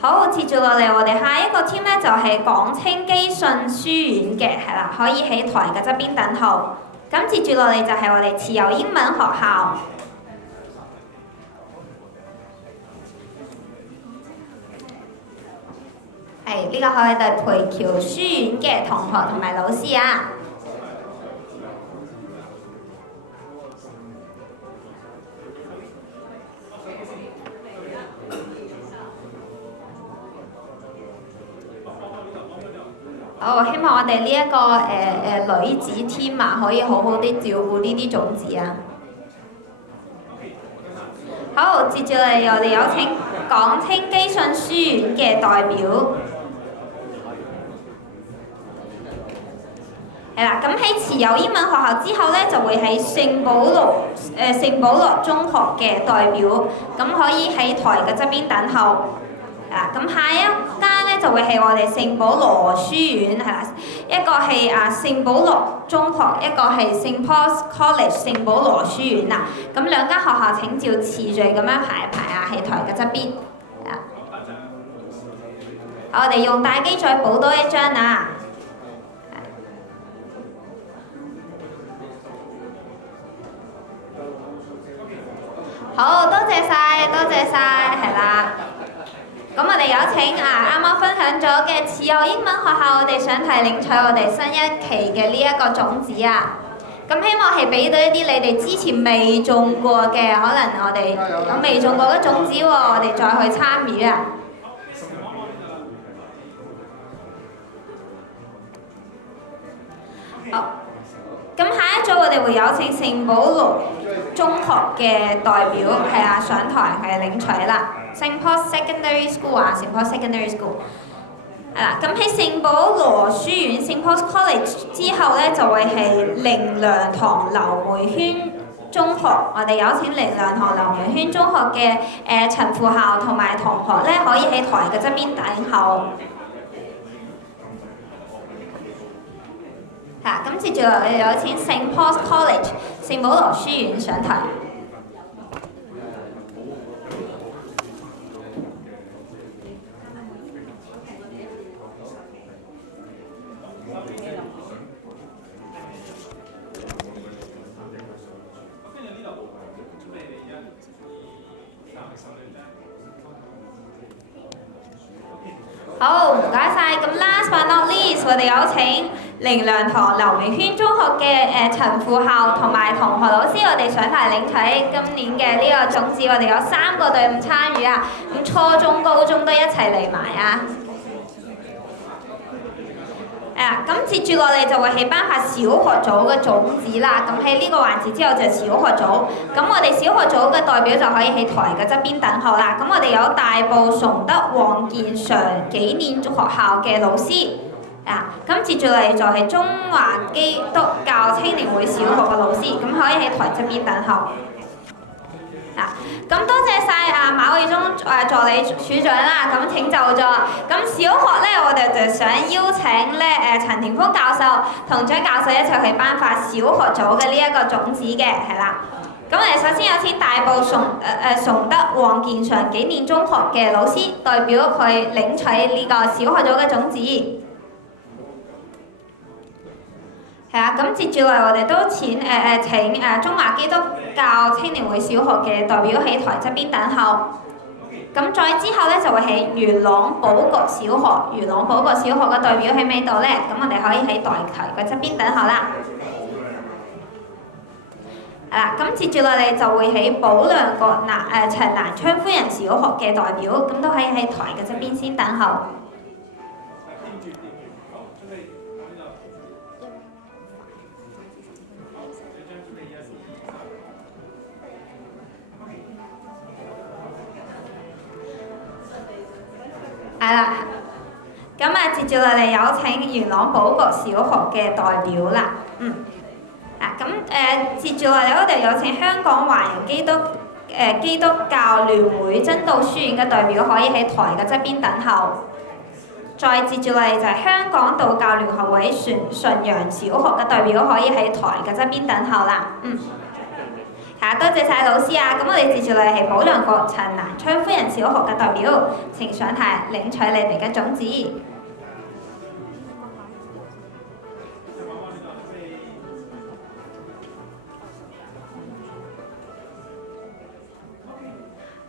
好，接住落嚟，我哋下一個 team 咧就係港青基信書院嘅，係啦，可以喺台嘅側邊等候。咁接住落嚟就係我哋慈幼英文學校。係呢個係我哋培僑書院嘅同學同埋老師啊。好，希望我哋呢一個女子 team 啊，可以好好啲照顧呢啲種子啊。好，接住嚟我哋有請港青基信書院嘅代表。係啦，咁喺慈幼英文學校之後咧，就會喺聖保羅中學嘅代表，咁可以喺台嘅側邊等候。咁下一間咧就會係我哋聖保羅書院，係啦，一個係聖保羅中學，一個係聖 Paul's College 聖保羅書院啦。咁兩間學校請照次序咁樣排一排啊，喺台嘅側邊。我哋用大機再補多一張啊！好，多謝晒，多謝晒，係啦。咁我哋有請啱啱分享咗嘅慈幼英文學校，我哋上題領取我哋新一期嘅呢一個種子啊！咁希望係俾到一啲你哋之前未種過嘅，可能我哋有未種過嘅種子喎，我哋再去參與啊！好，咁下一組我哋會有請聖保羅中學嘅代表係上台係領取啦。St. Paul's Secondary School St. Paul's Secondary School 係啦。咁喺聖保羅書院 St. Paul's College 之後咧，就會係靈糧堂劉梅軒中學。我哋有請靈糧堂劉梅軒中學嘅陳副校同埋同學咧，可以喺台嘅側邊等候。咁接住落嚟有請 St. Paul's College 聖保羅書院上台。好，唔該晒。咁 last but not least， 我哋有請靈糧堂劉明軒中學嘅陳副校同埋同學老師，我哋上台領取今年嘅呢個種子。我哋有3個隊伍參與啊，咁初中、高中都一齊嚟埋啊！咁接住落嚟就會係頒發小學組嘅種子啦。咁喺呢個環節之後就係小學組，咁我哋小學組嘅代表就可以喺台嘅側邊等候啦。咁我哋有大埔崇德黃建常紀念學校嘅老師，咁接住嚟就係中華基督教青年會小學嘅老師，咁可以喺台側邊等候。咁多謝晒馬偉忠助理處長啦，咁請就座。咁小學咧，我哋就想邀請咧陳田豐教授同張教授一齊去頒發小學組嘅呢一個種子嘅，係啦。咁我哋首先有請大埔崇德黃建常紀念中學嘅老師代表佢領取呢個小學組嘅種子。係啊，咁接住嚟我哋都請中華基督教青年會小學嘅代表喺台側邊等候。咁再之後咧就會係元朗寶覺小學，元朗寶覺小學嘅代表喺邊度咧？咁我哋可以喺台嘅側邊等候啦。係啦，咁接住落嚟就會喺保良局陳蘭昌夫人小學嘅代表，咁都可以喺台嘅側邊先等候。係啦，咁接住落嚟有請元朗寶覺小學嘅代表啦。咁接住落嚟我哋有請香港華人基督基督教聯會真道書院嘅代表可以喺台嘅側邊等候。再接住落嚟就係香港道教聯合會純陽小學嘅代表可以喺台嘅側邊等候啦。多謝晒老師啊！咁我哋接住落嚟係保良局陳蘭昌夫人小學嘅代表，請上台領取你哋嘅種子。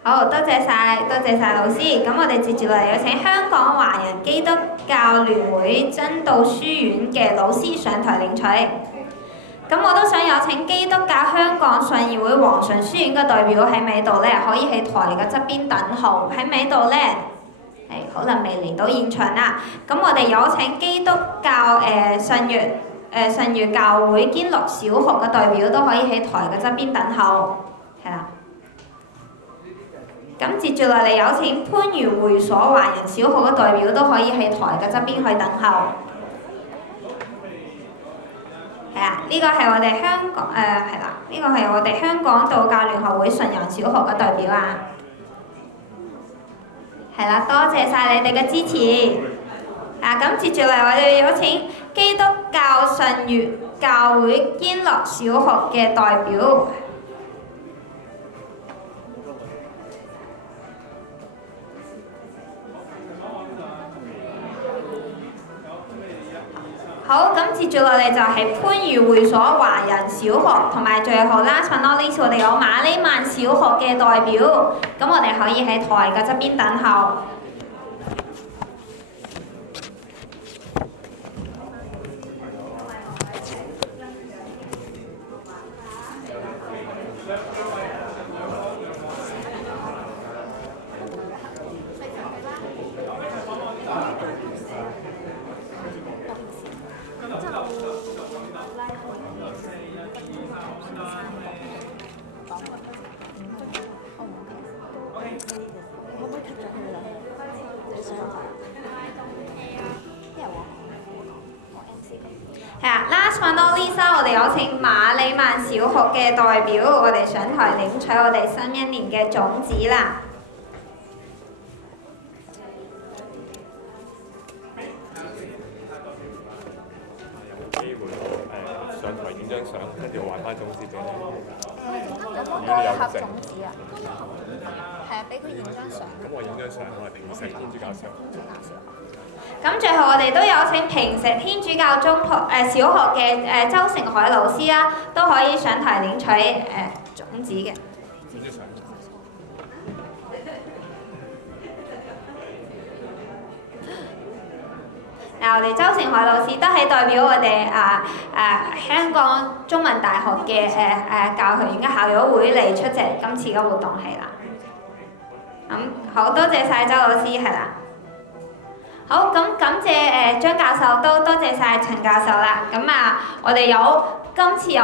好，多謝晒老師。咁我哋接住落嚟有請香港華人基督教聯會真道書院嘅老師上台領取。咁我都想有請基督教香港信義會黃順書院嘅代表喺尾度咧，可以喺台嘅側邊等候。喺尾度咧，可能未嚟到現場啦。咁我哋有請基督教信義教會堅樂小學嘅代表都可以喺台嘅側邊等候，係啦。咁接住落嚟有請番禺會所華人小學嘅代表都可以喺台嘅側邊去等候。呢個係我哋香港呢個係我哋香港道教聯合會純陽小學嘅代表啊。多謝晒你哋嘅支持。咁接住嚟我哋有請基督教信義教會堅樂小學嘅代表。好，咁接住落嚟就係番禺會所華人小學，同埋最後last but not least，我哋有馬里曼小學嘅代表，咁我哋可以喺台嘅側邊等候。last but not least，我哋有請馬里曼小學嘅代表，我哋上台領取我哋新一年嘅種子啦。有機會上台影張相，跟住還翻種子俾你。有冇多一盒種子啊？係啊，俾佢影張相。咁我影張相，我係平石天主教小學。咁最後我哋都有請平石天主教小學嘅周成海老師啦，都可以上台領取種子嘅。我哋周成海老師都係代表我哋香港中文大學嘅教學院嘅校友會嚟出席今次嘅活動係啦。好多謝晒周老師係啦。好，咁感謝張教授，都多謝晒陳教授啦。咁我哋今次有